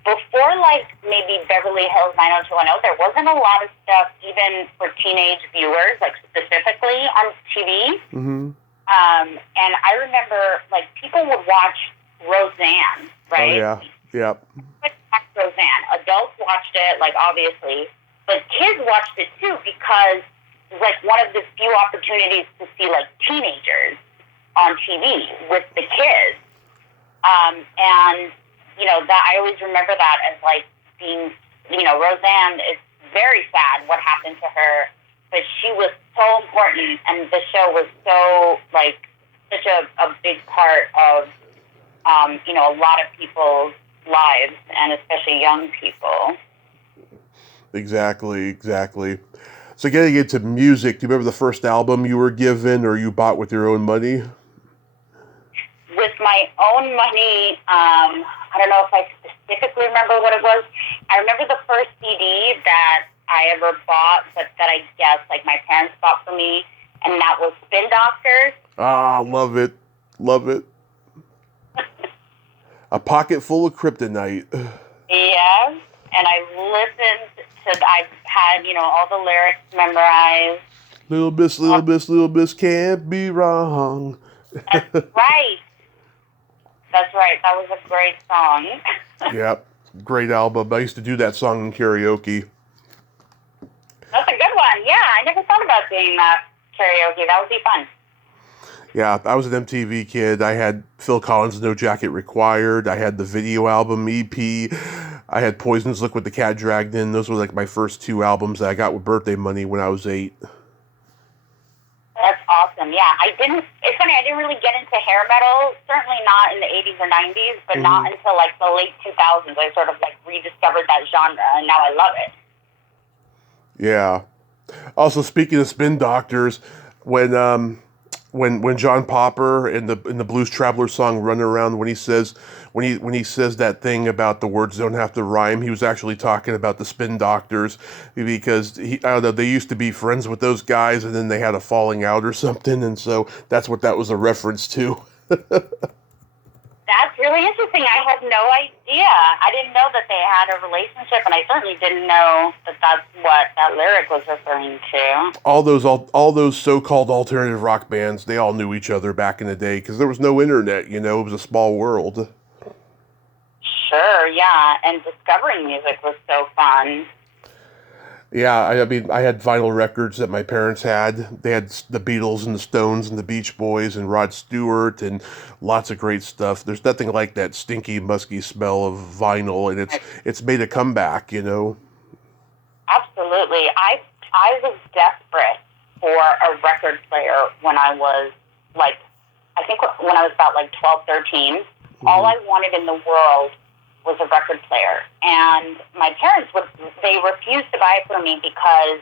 Before, maybe Beverly Hills 90210, there wasn't a lot of stuff even for teenage viewers, specifically on TV. Mm-hmm. And I remember, people would watch Roseanne, right? Oh, yeah. Yep. Roseanne. Adults watched it, obviously, but kids kids watched it too because it was like one of the few opportunities to see like teenagers on TV with the kids. And, you know, that I always remember that as like being, you know, Roseanne is very sad what happened to her, but she was so important and the show was so like such a big part of, you know, a lot of people's lives and especially young people. Exactly. So getting into music, do you remember the first album you were given or you bought with your own money? With my own money, I don't know if I specifically remember what it was. I remember the first CD that I ever bought, but that I guess like my parents bought for me, and that was Spin Doctors. Ah, love it. A Pocket Full of Kryptonite. Yeah, and I've had, you know, all the lyrics memorized. Little Miss can't be wrong. That's right. That's right. That was a great song. Yep, great album. I used to do that song in karaoke. That's a good one. Yeah, I never thought about doing that karaoke. That would be fun. Yeah, I was an MTV kid. I had Phil Collins' No Jacket Required. I had the video album EP. I had Poison's Look What the Cat Dragged In. Those were like my first two albums that I got with birthday money when I was 8. That's awesome. Yeah, it's funny, I didn't really get into hair metal, certainly not in the 80s or 90s, but not until like the late 2000s. I sort of like rediscovered that genre, and now I love it. Yeah. Also, speaking of Spin Doctors, when John Popper in the Blues Traveler song "Run Around," when he says that thing about the words don't have to rhyme, he was actually talking about the Spin Doctors because I don't know, they used to be friends with those guys and then they had a falling out or something, and so that's what that was a reference to. That's really interesting. I had no idea. I didn't know that they had a relationship, and I certainly didn't know that that's what that lyric was referring to. All those so-called alternative rock bands, they all knew each other back in the day because there was no internet. You know, it was a small world. Sure, yeah, and discovering music was so fun. Yeah, I mean, I had vinyl records that my parents had. They had the Beatles and the Stones and the Beach Boys and Rod Stewart and lots of great stuff. There's nothing like that stinky, musky smell of vinyl, and it's made a comeback, you know. Absolutely. I was desperate for a record player when I was like, I think when I was about like 12, 13. All I wanted in the world was a record player. And my parents they refused to buy it for me because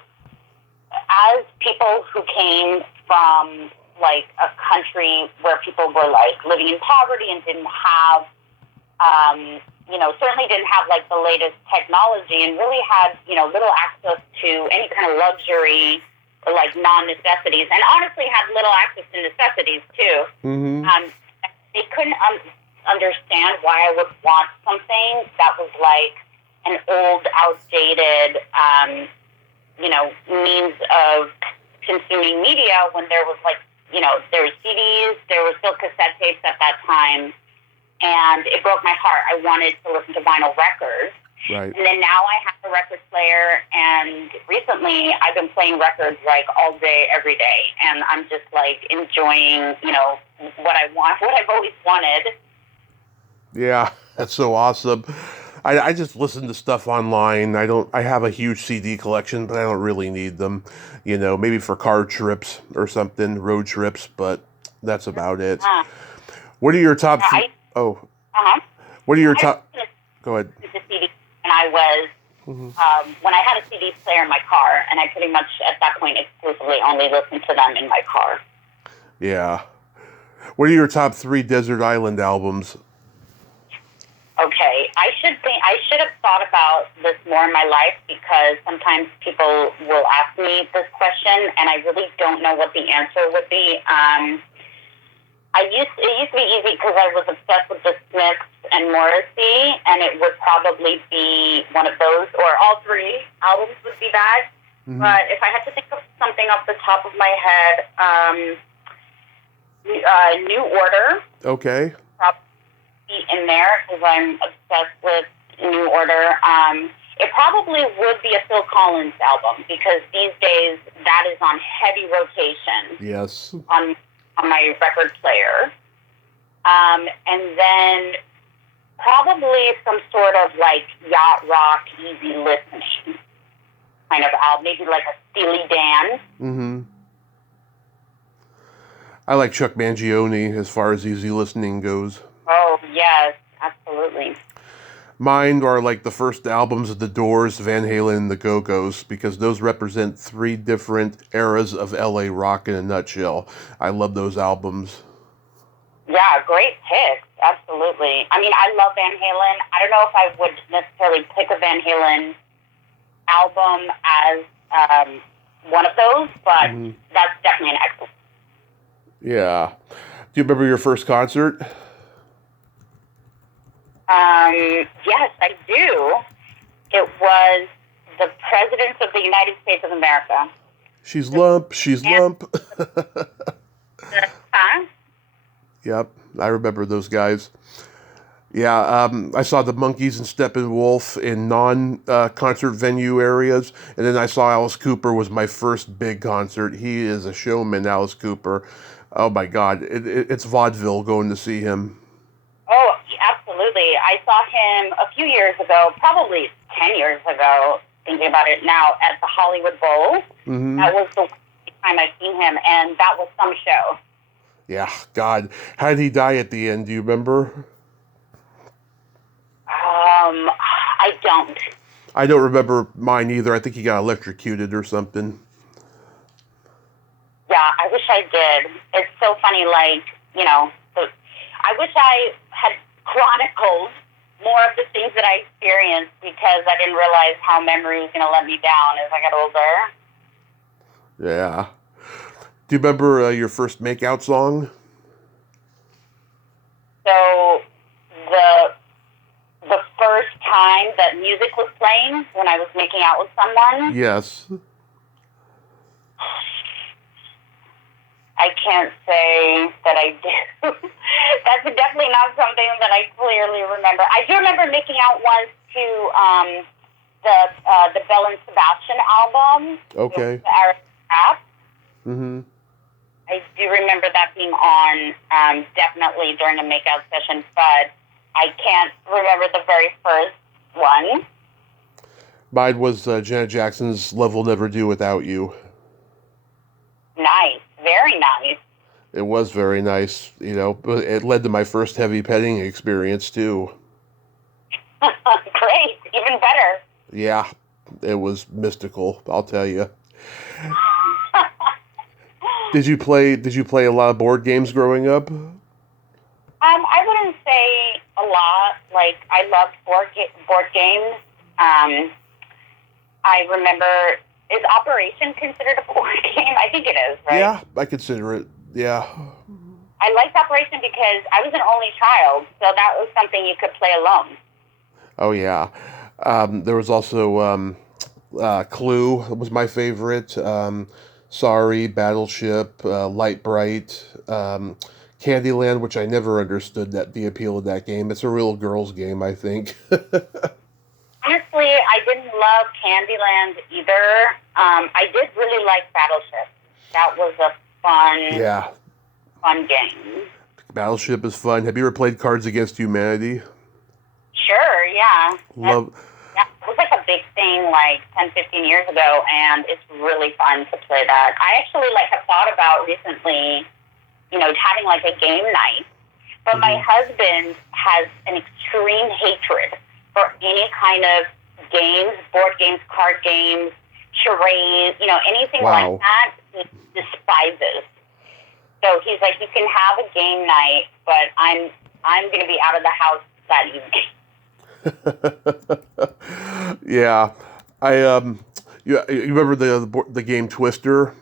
as people who came from like a country where people were like living in poverty and didn't have, you know, certainly didn't have like the latest technology and really had, you know, little access to any kind of luxury or like non-necessities, and honestly had little access to necessities too. They couldn't understand why I would want something that was like an old, outdated, you know, means of consuming media when there was like, you know, there were CDs, there were still cassette tapes at that time, and it broke my heart. I wanted to listen to vinyl records. Right. And then now I have a record player, and recently I've been playing records like all day, every day, and I'm just like enjoying, you know, what I want, what I've always wanted. Yeah, that's so awesome. I just listen to stuff online. I have a huge CD collection, but I don't really need them. You know, maybe for car trips or something, road trips, but that's about it. What are your top What are your top... Go ahead. The CD, and I was, when I had a CD player in my car, and I pretty much at that point exclusively only listened to them in my car. Yeah. What are your top 3 desert island albums? Okay, I should have thought about this more in my life because sometimes people will ask me this question and I really don't know what the answer would be. It used to be easy because I was obsessed with the Smiths and Morrissey, and it would probably be one of those, or all 3 albums would be that. But if I had to think of something off the top of my head, New Order. Okay. In there because I'm obsessed with New Order. It probably would be a Phil Collins album because these days that is on heavy rotation. Yes. On my record player. And then probably some sort of like yacht rock, easy listening kind of album, maybe like a Steely Dan. Mm-hmm. I like Chuck Mangione as far as easy listening goes. Oh, yes, absolutely. Mine are like the first albums of The Doors, Van Halen, and the Go-Go's, because those represent 3 different eras of LA rock in a nutshell. I love those albums. Yeah, great picks. Absolutely. I mean, I love Van Halen. I don't know if I would necessarily pick a Van Halen album as one of those, but that's definitely an excellent. Yeah. Do you remember your first concert? Yes, I do. It was the President of the United States of America. She's lump. Huh? Yep, I remember those guys. Yeah, I saw the Monkees and Steppenwolf in non-concert venue areas, and then I saw Alice Cooper was my first big concert. He is a showman, Alice Cooper. Oh my God, it's vaudeville going to see him. Oh, absolutely. I saw him a few years ago, probably 10 years ago, thinking about it now, at the Hollywood Bowl. Mm-hmm. That was the time I've seen him, and that was some show. Yeah, God. How did he die at the end? Do you remember? I don't. I don't remember mine either. I think he got electrocuted or something. Yeah, I wish I did. It's so funny, like, you know, I wish I had chronicled more of the things that I experienced because I didn't realize how memory was going to let me down as I got older. Yeah. Do you remember your first makeout song? So, the first time that music was playing when I was making out with someone? Yes. I can't say that I do. That's definitely not something that I clearly remember. I do remember making out once to the Bell and Sebastian album. Okay. The Arab Rap. Mm-hmm. I do remember that being on definitely during a makeout session, but I can't remember the very first one. Mine was Janet Jackson's Love Will Never Do Without You. Nice. Very nice. It was very nice. You know, it led to my first heavy petting experience, too. Great. Even better. Yeah. It was mystical, I'll tell you. Did you play a lot of board games growing up? I wouldn't say a lot. Like, I loved board games. I remember, is Operation considered a board game? I think it is, right? Yeah, I consider it. Yeah. I liked Operation because I was an only child, so that was something you could play alone. Oh, yeah. There was also Clue was my favorite. Sorry, Battleship, Light Bright, Candyland, which I never understood the appeal of that game. It's a real girls' game, I think. Honestly, I didn't love Candyland either. I did really like Battleship. That was a fun game. Battleship is fun. Have you ever played Cards Against Humanity? Sure, yeah. It was like a big thing like 10, 15 years ago, and it's really fun to play that. I actually have thought about recently, having like a game night. But my husband has an extreme hatred for any kind of games, board games, card games, charades, anything like that, he despises. So he's like, you can have a game night, but I'm going to be out of the house that evening. Yeah, you remember the game Twister?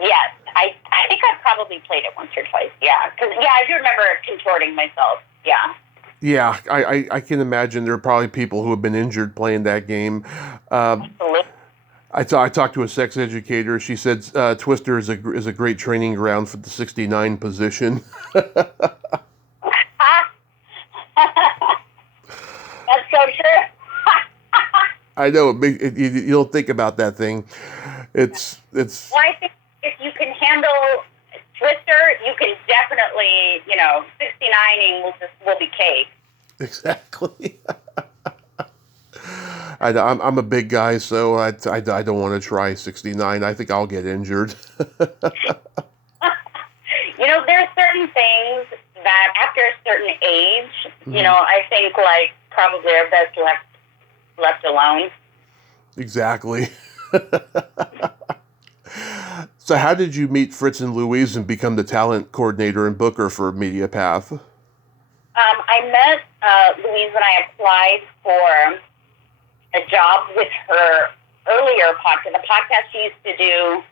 Yes, I think I probably played it once or twice. Yeah, because I do remember contorting myself. Yeah. Yeah, I can imagine there are probably people who have been injured playing that game. Absolutely. I talked to a sex educator. She said Twister is a great training ground for the 69 position. That's so true. I know you don't think about that thing. It's Well, I think if you can handle Twister, you can definitely, 69ing will be cake. exactly. I'm a big guy, so I don't want to try 69. I think I'll get injured. There's certain things that after a certain age, I think like probably are best left alone. Exactly. So how did you meet Fritz and Louise and become the talent coordinator and booker for MediaPath? I met Louise when I applied for a job with her earlier podcast, the podcast she used to do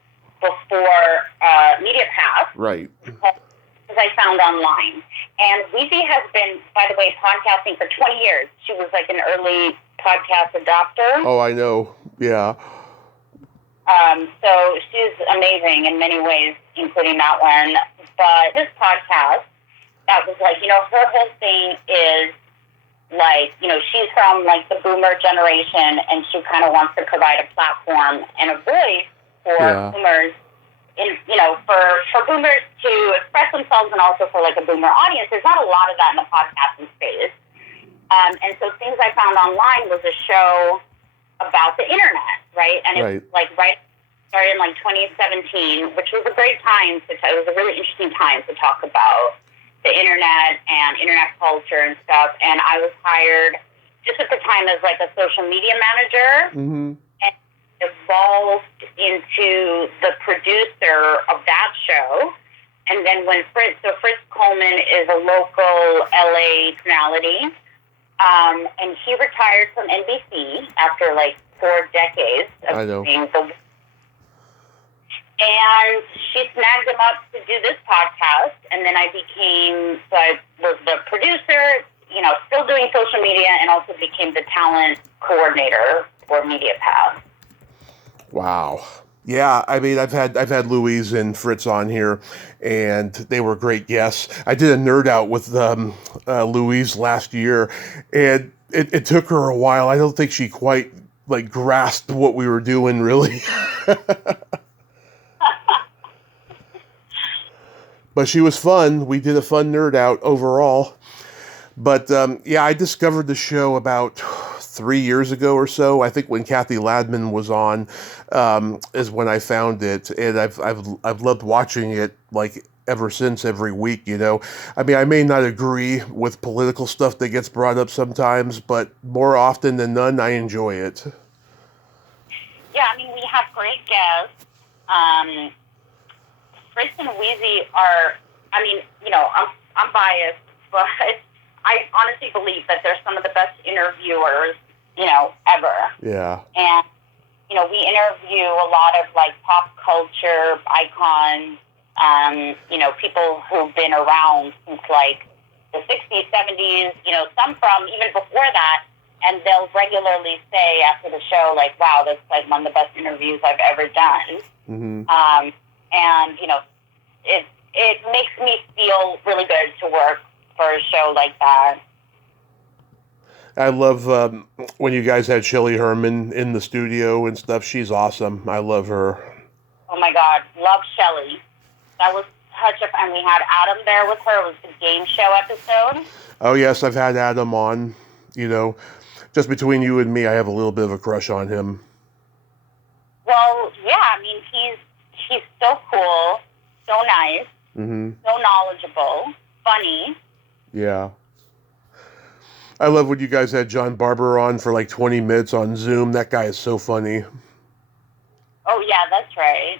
before MediaPath. Right. Because I found online. And Weezy has been, by the way, podcasting for 20 years. She was like an early podcast adopter. Oh, I know. Yeah. So she's amazing in many ways, including that one. But this podcast, that was like, her whole thing is like, she's from like the boomer generation, and she kind of wants to provide a platform and a voice for boomers, for boomers to express themselves, and also for like a boomer audience. There's not a lot of that in the podcasting space. And so things I found online was a show about the internet, right? And it was like started in like 2017, which was a great time it was a really interesting time to talk about the internet and internet culture and stuff. And I was hired just at the time as like a social media manager, and evolved into the producer of that show. And then when Fritz Coleman is a local LA personality, and he retired from NBC after like 4 decades of being and she snagged him up to do this podcast, and then I was the producer, still doing social media, and also became the talent coordinator for MediaPath. Wow. Yeah, I mean, I've had Louise and Fritz on here, and they were great guests. I did a nerd out with Louise last year, and it took her a while. I don't think she quite like grasped what we were doing, really. But she was fun. We did a fun nerd out overall. But I discovered the show about 3 years ago or so. I think when Kathy Ladman was on, is when I found it, and I've loved watching it like ever since, every week. I mean, I may not agree with political stuff that gets brought up sometimes, but more often than none, I enjoy it. Yeah, I mean, we have great guests. Fritz and Weezy are, I mean, I'm biased, but I honestly believe that they're some of the best interviewers, ever. Yeah. And, we interview a lot of, like, pop culture icons, people who've been around since, like, the 60s, 70s, some from even before that, and they'll regularly say after the show, like, wow, that's, like, one of the best interviews I've ever done. Mm-hmm. And, it makes me feel really good to work for a show like that. I love when you guys had Shelley Herman in the studio and stuff. She's awesome. I love her. Oh, my God. Love Shelley. That was and we had Adam there with her. It was the game show episode. Oh, yes, I've had Adam on. Just between you and me, I have a little bit of a crush on him. Well, yeah, I mean, he's so cool, so nice, so knowledgeable, funny. Yeah. I love when you guys had John Barber on for like 20 minutes on Zoom. That guy is so funny. Oh, yeah, that's right.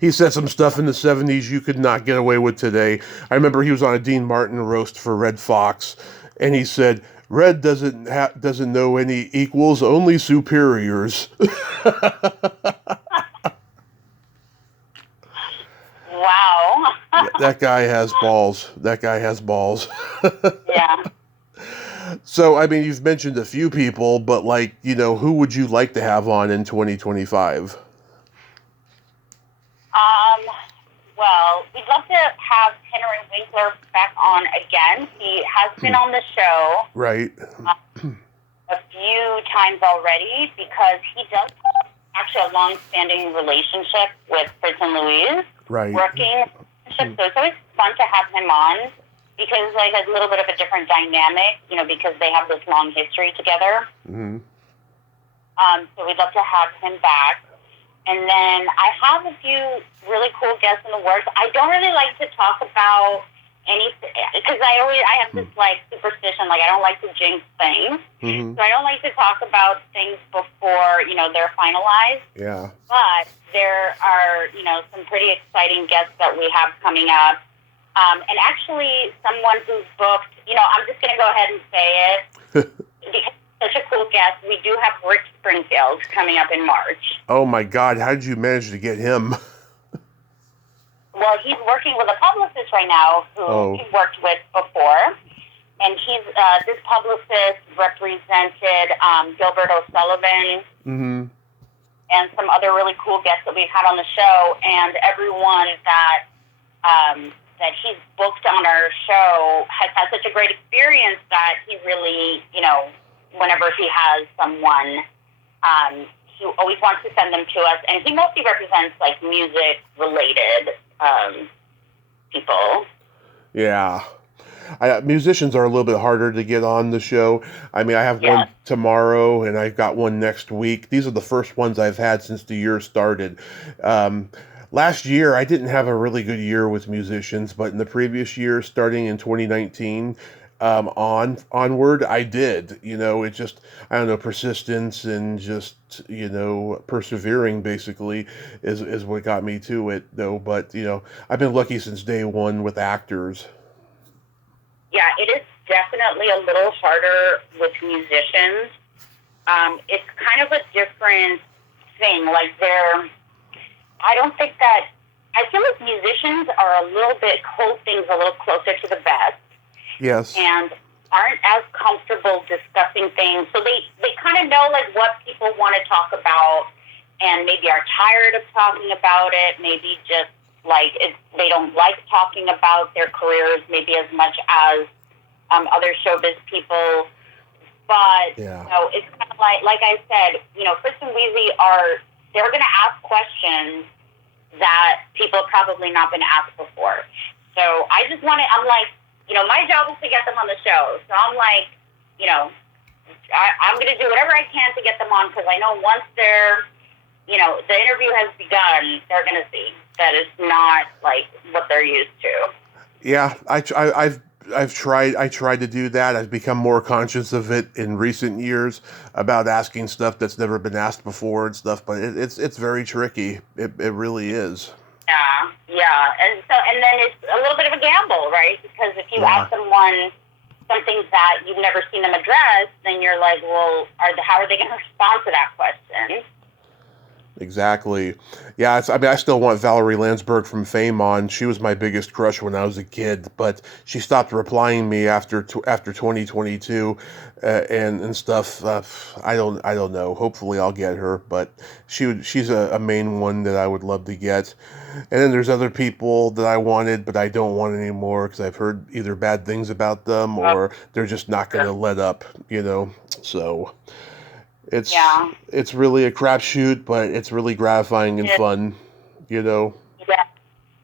He said some stuff in the 70s you could not get away with today. I remember he was on a Dean Martin roast for Red Fox, and he said, Red doesn't know any equals, only superiors. Wow. That guy has balls. Yeah. So, I mean, you've mentioned a few people, but like, who would you like to have on in 2025? Well, we'd love to have Henry Winkler back on again. He has been on the show. Right. a few times already because he does have actually a long-standing relationship with Fritz and Louise, Right. working relationship. So it's always fun to have him on because like a little bit of a different dynamic, because they have this long history together. Mm-hmm. So we'd love to have him back. And then I have a few really cool guests in the works. I don't really like to talk about anything because I have this like superstition, like I don't like to jinx things. Mm-hmm. So I don't like to talk about things before, they're finalized. Yeah. But there are, some pretty exciting guests that we have coming up. And actually someone who's booked, I'm just going to go ahead and say it because such a cool guest. We do have Rick Springfield coming up in March. Oh my God! How did you manage to get him? Well, he's working with a publicist right now who he's worked with before, and this publicist represented Gilbert O'Sullivan and some other really cool guests that we've had on the show, and everyone that he's booked on our show has had such a great experience that he really, whenever he has someone, he always wants to send them to us, and he mostly represents like music-related people. Yeah. Musicians are a little bit harder to get on the show. I mean, I have one tomorrow, and I've got one next week. These are the first ones I've had since the year started. Last year, I didn't have a really good year with musicians, but in the previous year, starting in 2019, onward, I did. It just, I don't know, persistence and just, persevering basically is what got me to it, though. But, I've been lucky since day one with actors. Yeah, it is definitely a little harder with musicians. It's kind of a different thing. Like I don't think that, I feel like musicians are a little bit, hold things a little closer to the vest. Yes. And aren't as comfortable discussing things. So they kind of know like what people want to talk about and maybe are tired of talking about it. Maybe just like they don't like talking about their careers maybe as much as other showbiz people. But, it's kind of like I said, Fritz and Weezy they're going to ask questions that people have probably not been asked before. So I'm like, my job is to get them on the show. So I'm like, I'm going to do whatever I can to get them on because I know once the interview has begun, they're going to see that it's not like what they're used to. Yeah, I've tried to do that. I've become more conscious of it in recent years about asking stuff that's never been asked before and stuff. But it's very tricky. It really is. Yeah, and then it's a little bit of a gamble, right? Because if you ask someone something that you've never seen them address, then you're like, well, how are they going to respond to that question? Exactly. Yeah, I still want Valerie Landsberg from Fame on. She was my biggest crush when I was a kid, but she stopped replying me after 2022 and stuff. I don't know. Hopefully I'll get her, but she's a main one that I would love to get. And then there's other people that I wanted, but I don't want anymore because I've heard either bad things about them or they're just not going to let up, So it's really a crapshoot, but it's really gratifying and fun, Yeah.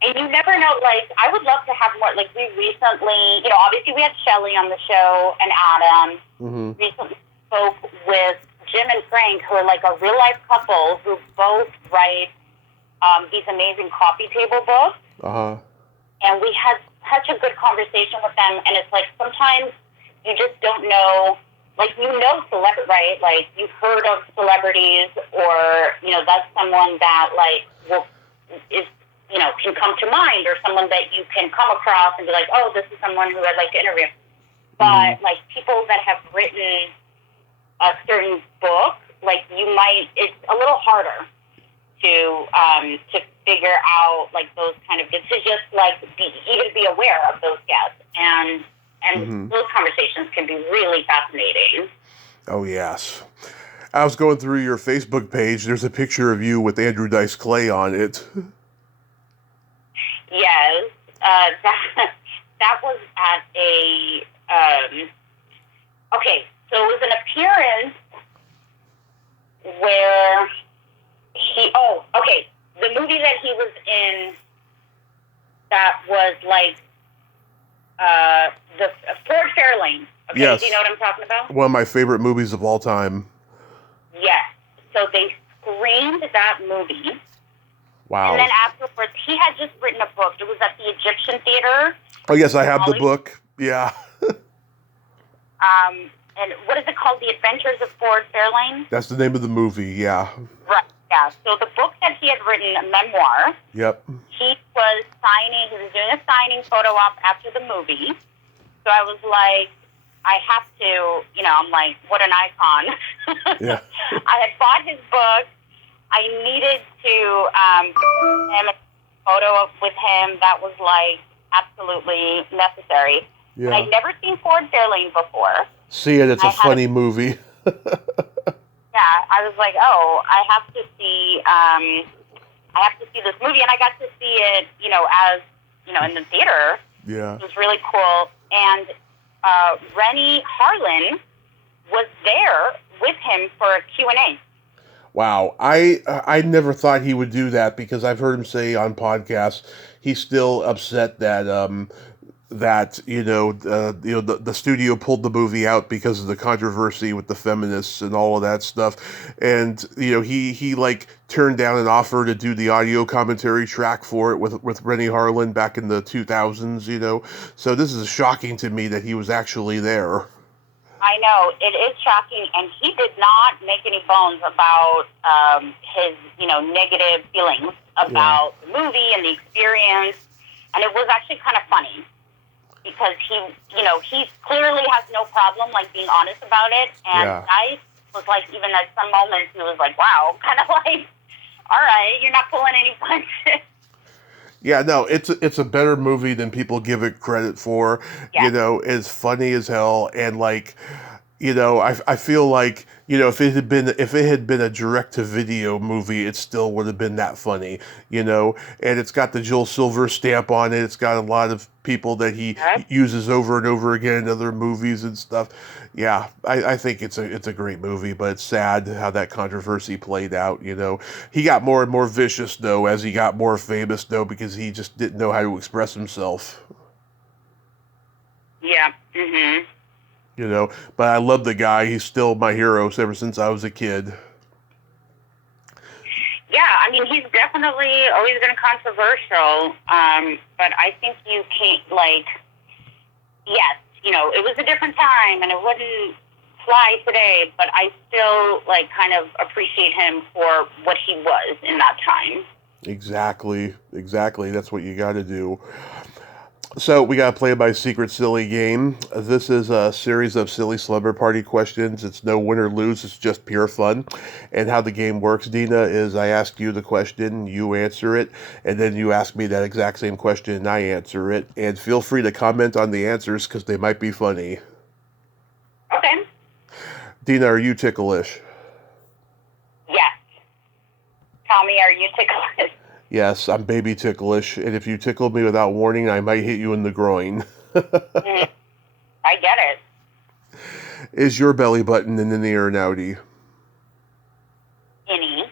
And you never know, like, I would love to have more, like, we recently, obviously we had Shelley on the show and Adam. Recently spoke with Jim and Frank, who are, like, a real-life couple who both write these amazing coffee table books. And we had such a good conversation with them, and it's like, sometimes you just don't know, like, celebrity, right? Like, you've heard of celebrities, or, that's someone that, like, can come to mind, or someone that you can come across and be like, oh, this is someone who I'd like to interview. But, like, people that have written a certain book, like, it's a little harder to figure out, like, those kind of, to just, like, even be aware of those guests. And those conversations can be really fascinating. Oh, yes. I was going through your Facebook page. There's a picture of you with Andrew Dice Clay on it. Yes. That was at a... okay, So it was an appearance where the movie that he was in that was like the Ford Fairlane. Okay, Yes. do you know what I'm talking about? One of my favorite movies of all time. Yes. So they screened that movie. Wow. And then afterwards, he had just written a book. It was at the Egyptian Theater. Oh, yes, I have the book. Yeah. And what is it called? The Adventures of Ford Fairlane? That's the name of the movie, yeah. Right, yeah. So the book that he had written, a memoir, Yep. he was doing a signing photo op after the movie. So I was like, I have to, I'm like, what an icon. Yeah. I had bought his book. I needed to him a photo with him that was like absolutely necessary. Yeah. But I'd never seen Ford Fairlane before. See it, it's a funny movie. Yeah, I was like, oh, I have to see this movie, and I got to see it, as in the theater. Yeah. It was really cool, and Rennie Harlan was there with him for a Q&A. Wow, I never thought he would do that because I've heard him say on podcasts he's still upset that the studio pulled the movie out because of the controversy with the feminists and all of that stuff, and he like turned down an offer to do the audio commentary track for it with Rennie Harlan back in the 2000s. So this is shocking to me that he was actually there. I know, it is shocking, and he did not make any bones about his, negative feelings about the movie and the experience, and it was actually kind of funny, because he clearly has no problem, like, being honest about it, and I was like, even at some moments, he was like, wow, kind of like, all right, you're not pulling any punches. Yeah, no, it's a better movie than people give it credit for. Yeah. It's funny as hell, and like, I feel like if it had been a direct to video movie, it still would have been that funny. And it's got the Joel Silver stamp on it. It's got a lot of people that he uses over and over again in other movies and stuff. Yeah, I think it's a great movie, but it's sad how that controversy played out. He got more and more vicious though as he got more famous though, because he just didn't know how to express himself. Yeah. Mhm. But I love the guy. He's still my hero ever since I was a kid. Yeah, I mean, he's definitely always been controversial, but I think you can't, yes, it was a different time, and it wouldn't fly today, but I still, kind of appreciate him for what he was in that time. Exactly. That's what you got to do. So we got to play by secret silly game. This is a series of silly slumber party questions. It's no win or lose. It's just pure fun. And how the game works, Dina, is I ask you the question, you answer it, and then you ask me that exact same question and I answer it. And feel free to comment on the answers because they might be funny. Okay. Dina, are you ticklish? Yes. Tommy, are you ticklish? Yes, I'm baby ticklish, and if you tickle me without warning, I might hit you in the groin. I get it. Is your belly button an innie or an outie? Innie.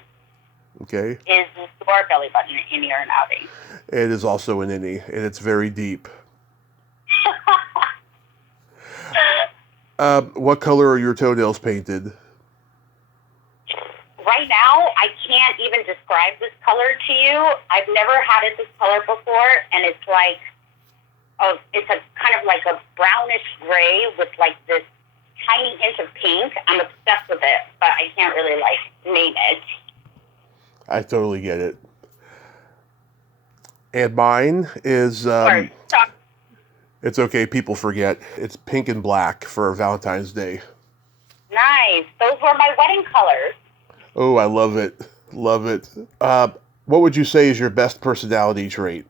Okay. Is your belly button an innie or an outie? It is also an innie, and it's very deep. What color are your toenails painted? Right now, I can't even describe this color to you. I've never had it this color before, and it's it's a kind of like a brownish gray with this tiny hint of pink. I'm obsessed with it, but I can't really name it. I totally get it. And mine is it's okay, people forget. It's pink and black for Valentine's Day. Nice. Those were my wedding colors. Oh, I love it. Love it. What would you say is your best personality trait?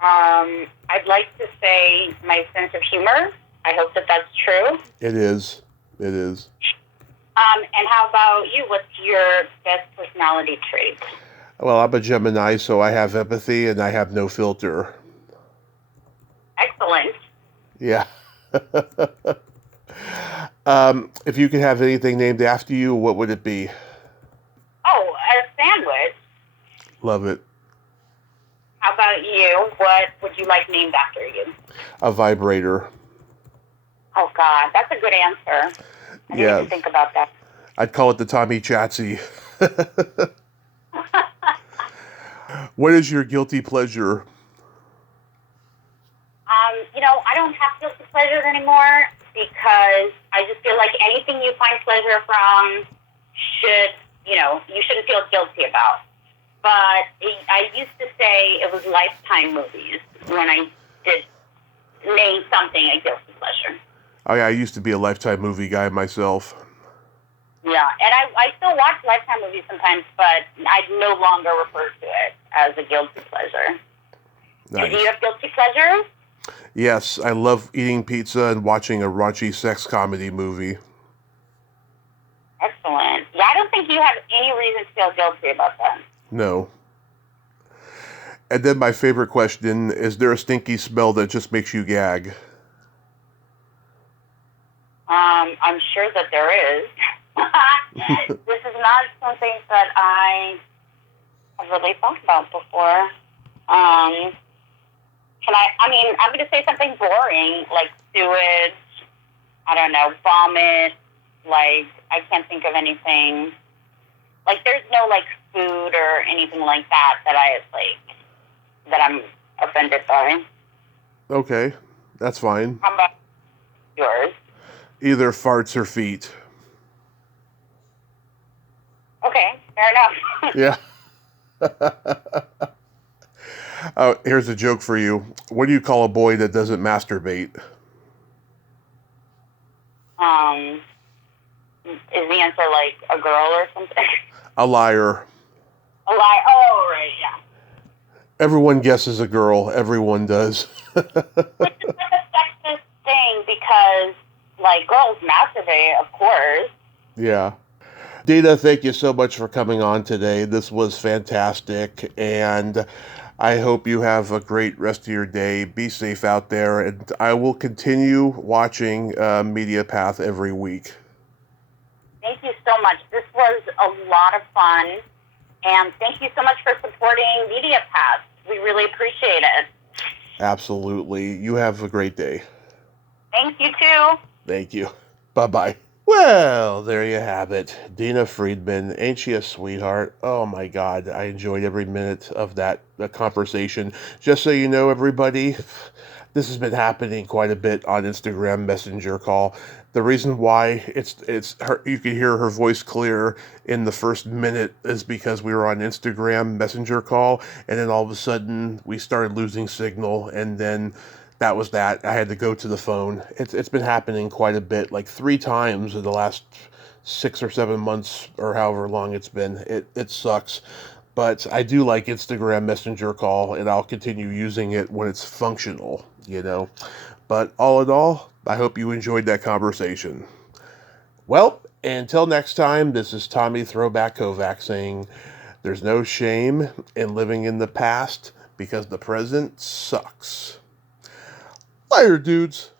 I'd like to say my sense of humor. I hope that that's true. It is. It is. And how about you? What's your best personality trait? Well, I'm a Gemini, so I have empathy and I have no filter. Excellent. Yeah. If you could have anything named after you, what would it be? Oh, a sandwich. Love it. How about you? What would you like named after you? A vibrator. Oh, God, that's a good answer. I didn't Yeah, even think about that. I'd call it the Tommy Chatsy. What is your guilty pleasure? I don't have guilty pleasures anymore because I just feel like anything you find pleasure from you shouldn't feel guilty about. But I used to say it was Lifetime movies when I did name something a guilty pleasure. I used to be a Lifetime movie guy myself. Yeah, and I still watch Lifetime movies sometimes, but I no longer refer to it as a guilty pleasure. Nice. Do you have guilty pleasures? Yes, I love eating pizza and watching a raunchy sex comedy movie. Excellent. Yeah, I don't think you have any reason to feel guilty about that. No. And then my favorite question, is there a stinky smell that just makes you gag? I'm sure that there is. This is not something that I have really thought about before. I'm going to say something boring, like sewage, I don't know, vomit, like, I can't think of anything. Like, there's no, like, food or anything like that that I'm offended by. Okay, that's fine. How about yours? Either farts or feet. Okay, fair enough. Yeah. Oh, here's a joke for you. What do you call a boy that doesn't masturbate? Is the answer, like, a girl or something? A liar. A lie. Oh, right, yeah. Everyone guesses a girl. Everyone does. Which is such a sexist thing because, like, girls masturbate, of course. Yeah. Dina, thank you so much for coming on today. This was fantastic, and I hope you have a great rest of your day. Be safe out there, and I will continue watching Media Path every week. Thank you so much. This was a lot of fun, and thank you so much for supporting Media Path. We really appreciate it. Absolutely. You have a great day. Thank you, too. Thank you. Bye-bye. Well, there you have it. Dina Friedman, ain't she a sweetheart? Oh my God, I enjoyed every minute of that conversation. Just so you know, everybody, this has been happening quite a bit on Instagram Messenger call. The reason why it's her, you can hear her voice clear in the first minute is because we were on Instagram Messenger call, and then all of a sudden we started losing signal, and then that was that. I had to go to the phone. It's been happening quite a bit, like 3 times in the last 6 or 7 months or however long it's been. It sucks. But I do like Instagram Messenger call, and I'll continue using it when it's functional, you know. But all in all, I hope you enjoyed that conversation. Well, until next time, this is Tommy Throwback Kovac saying, there's no shame in living in the past because the present sucks. Later, dudes.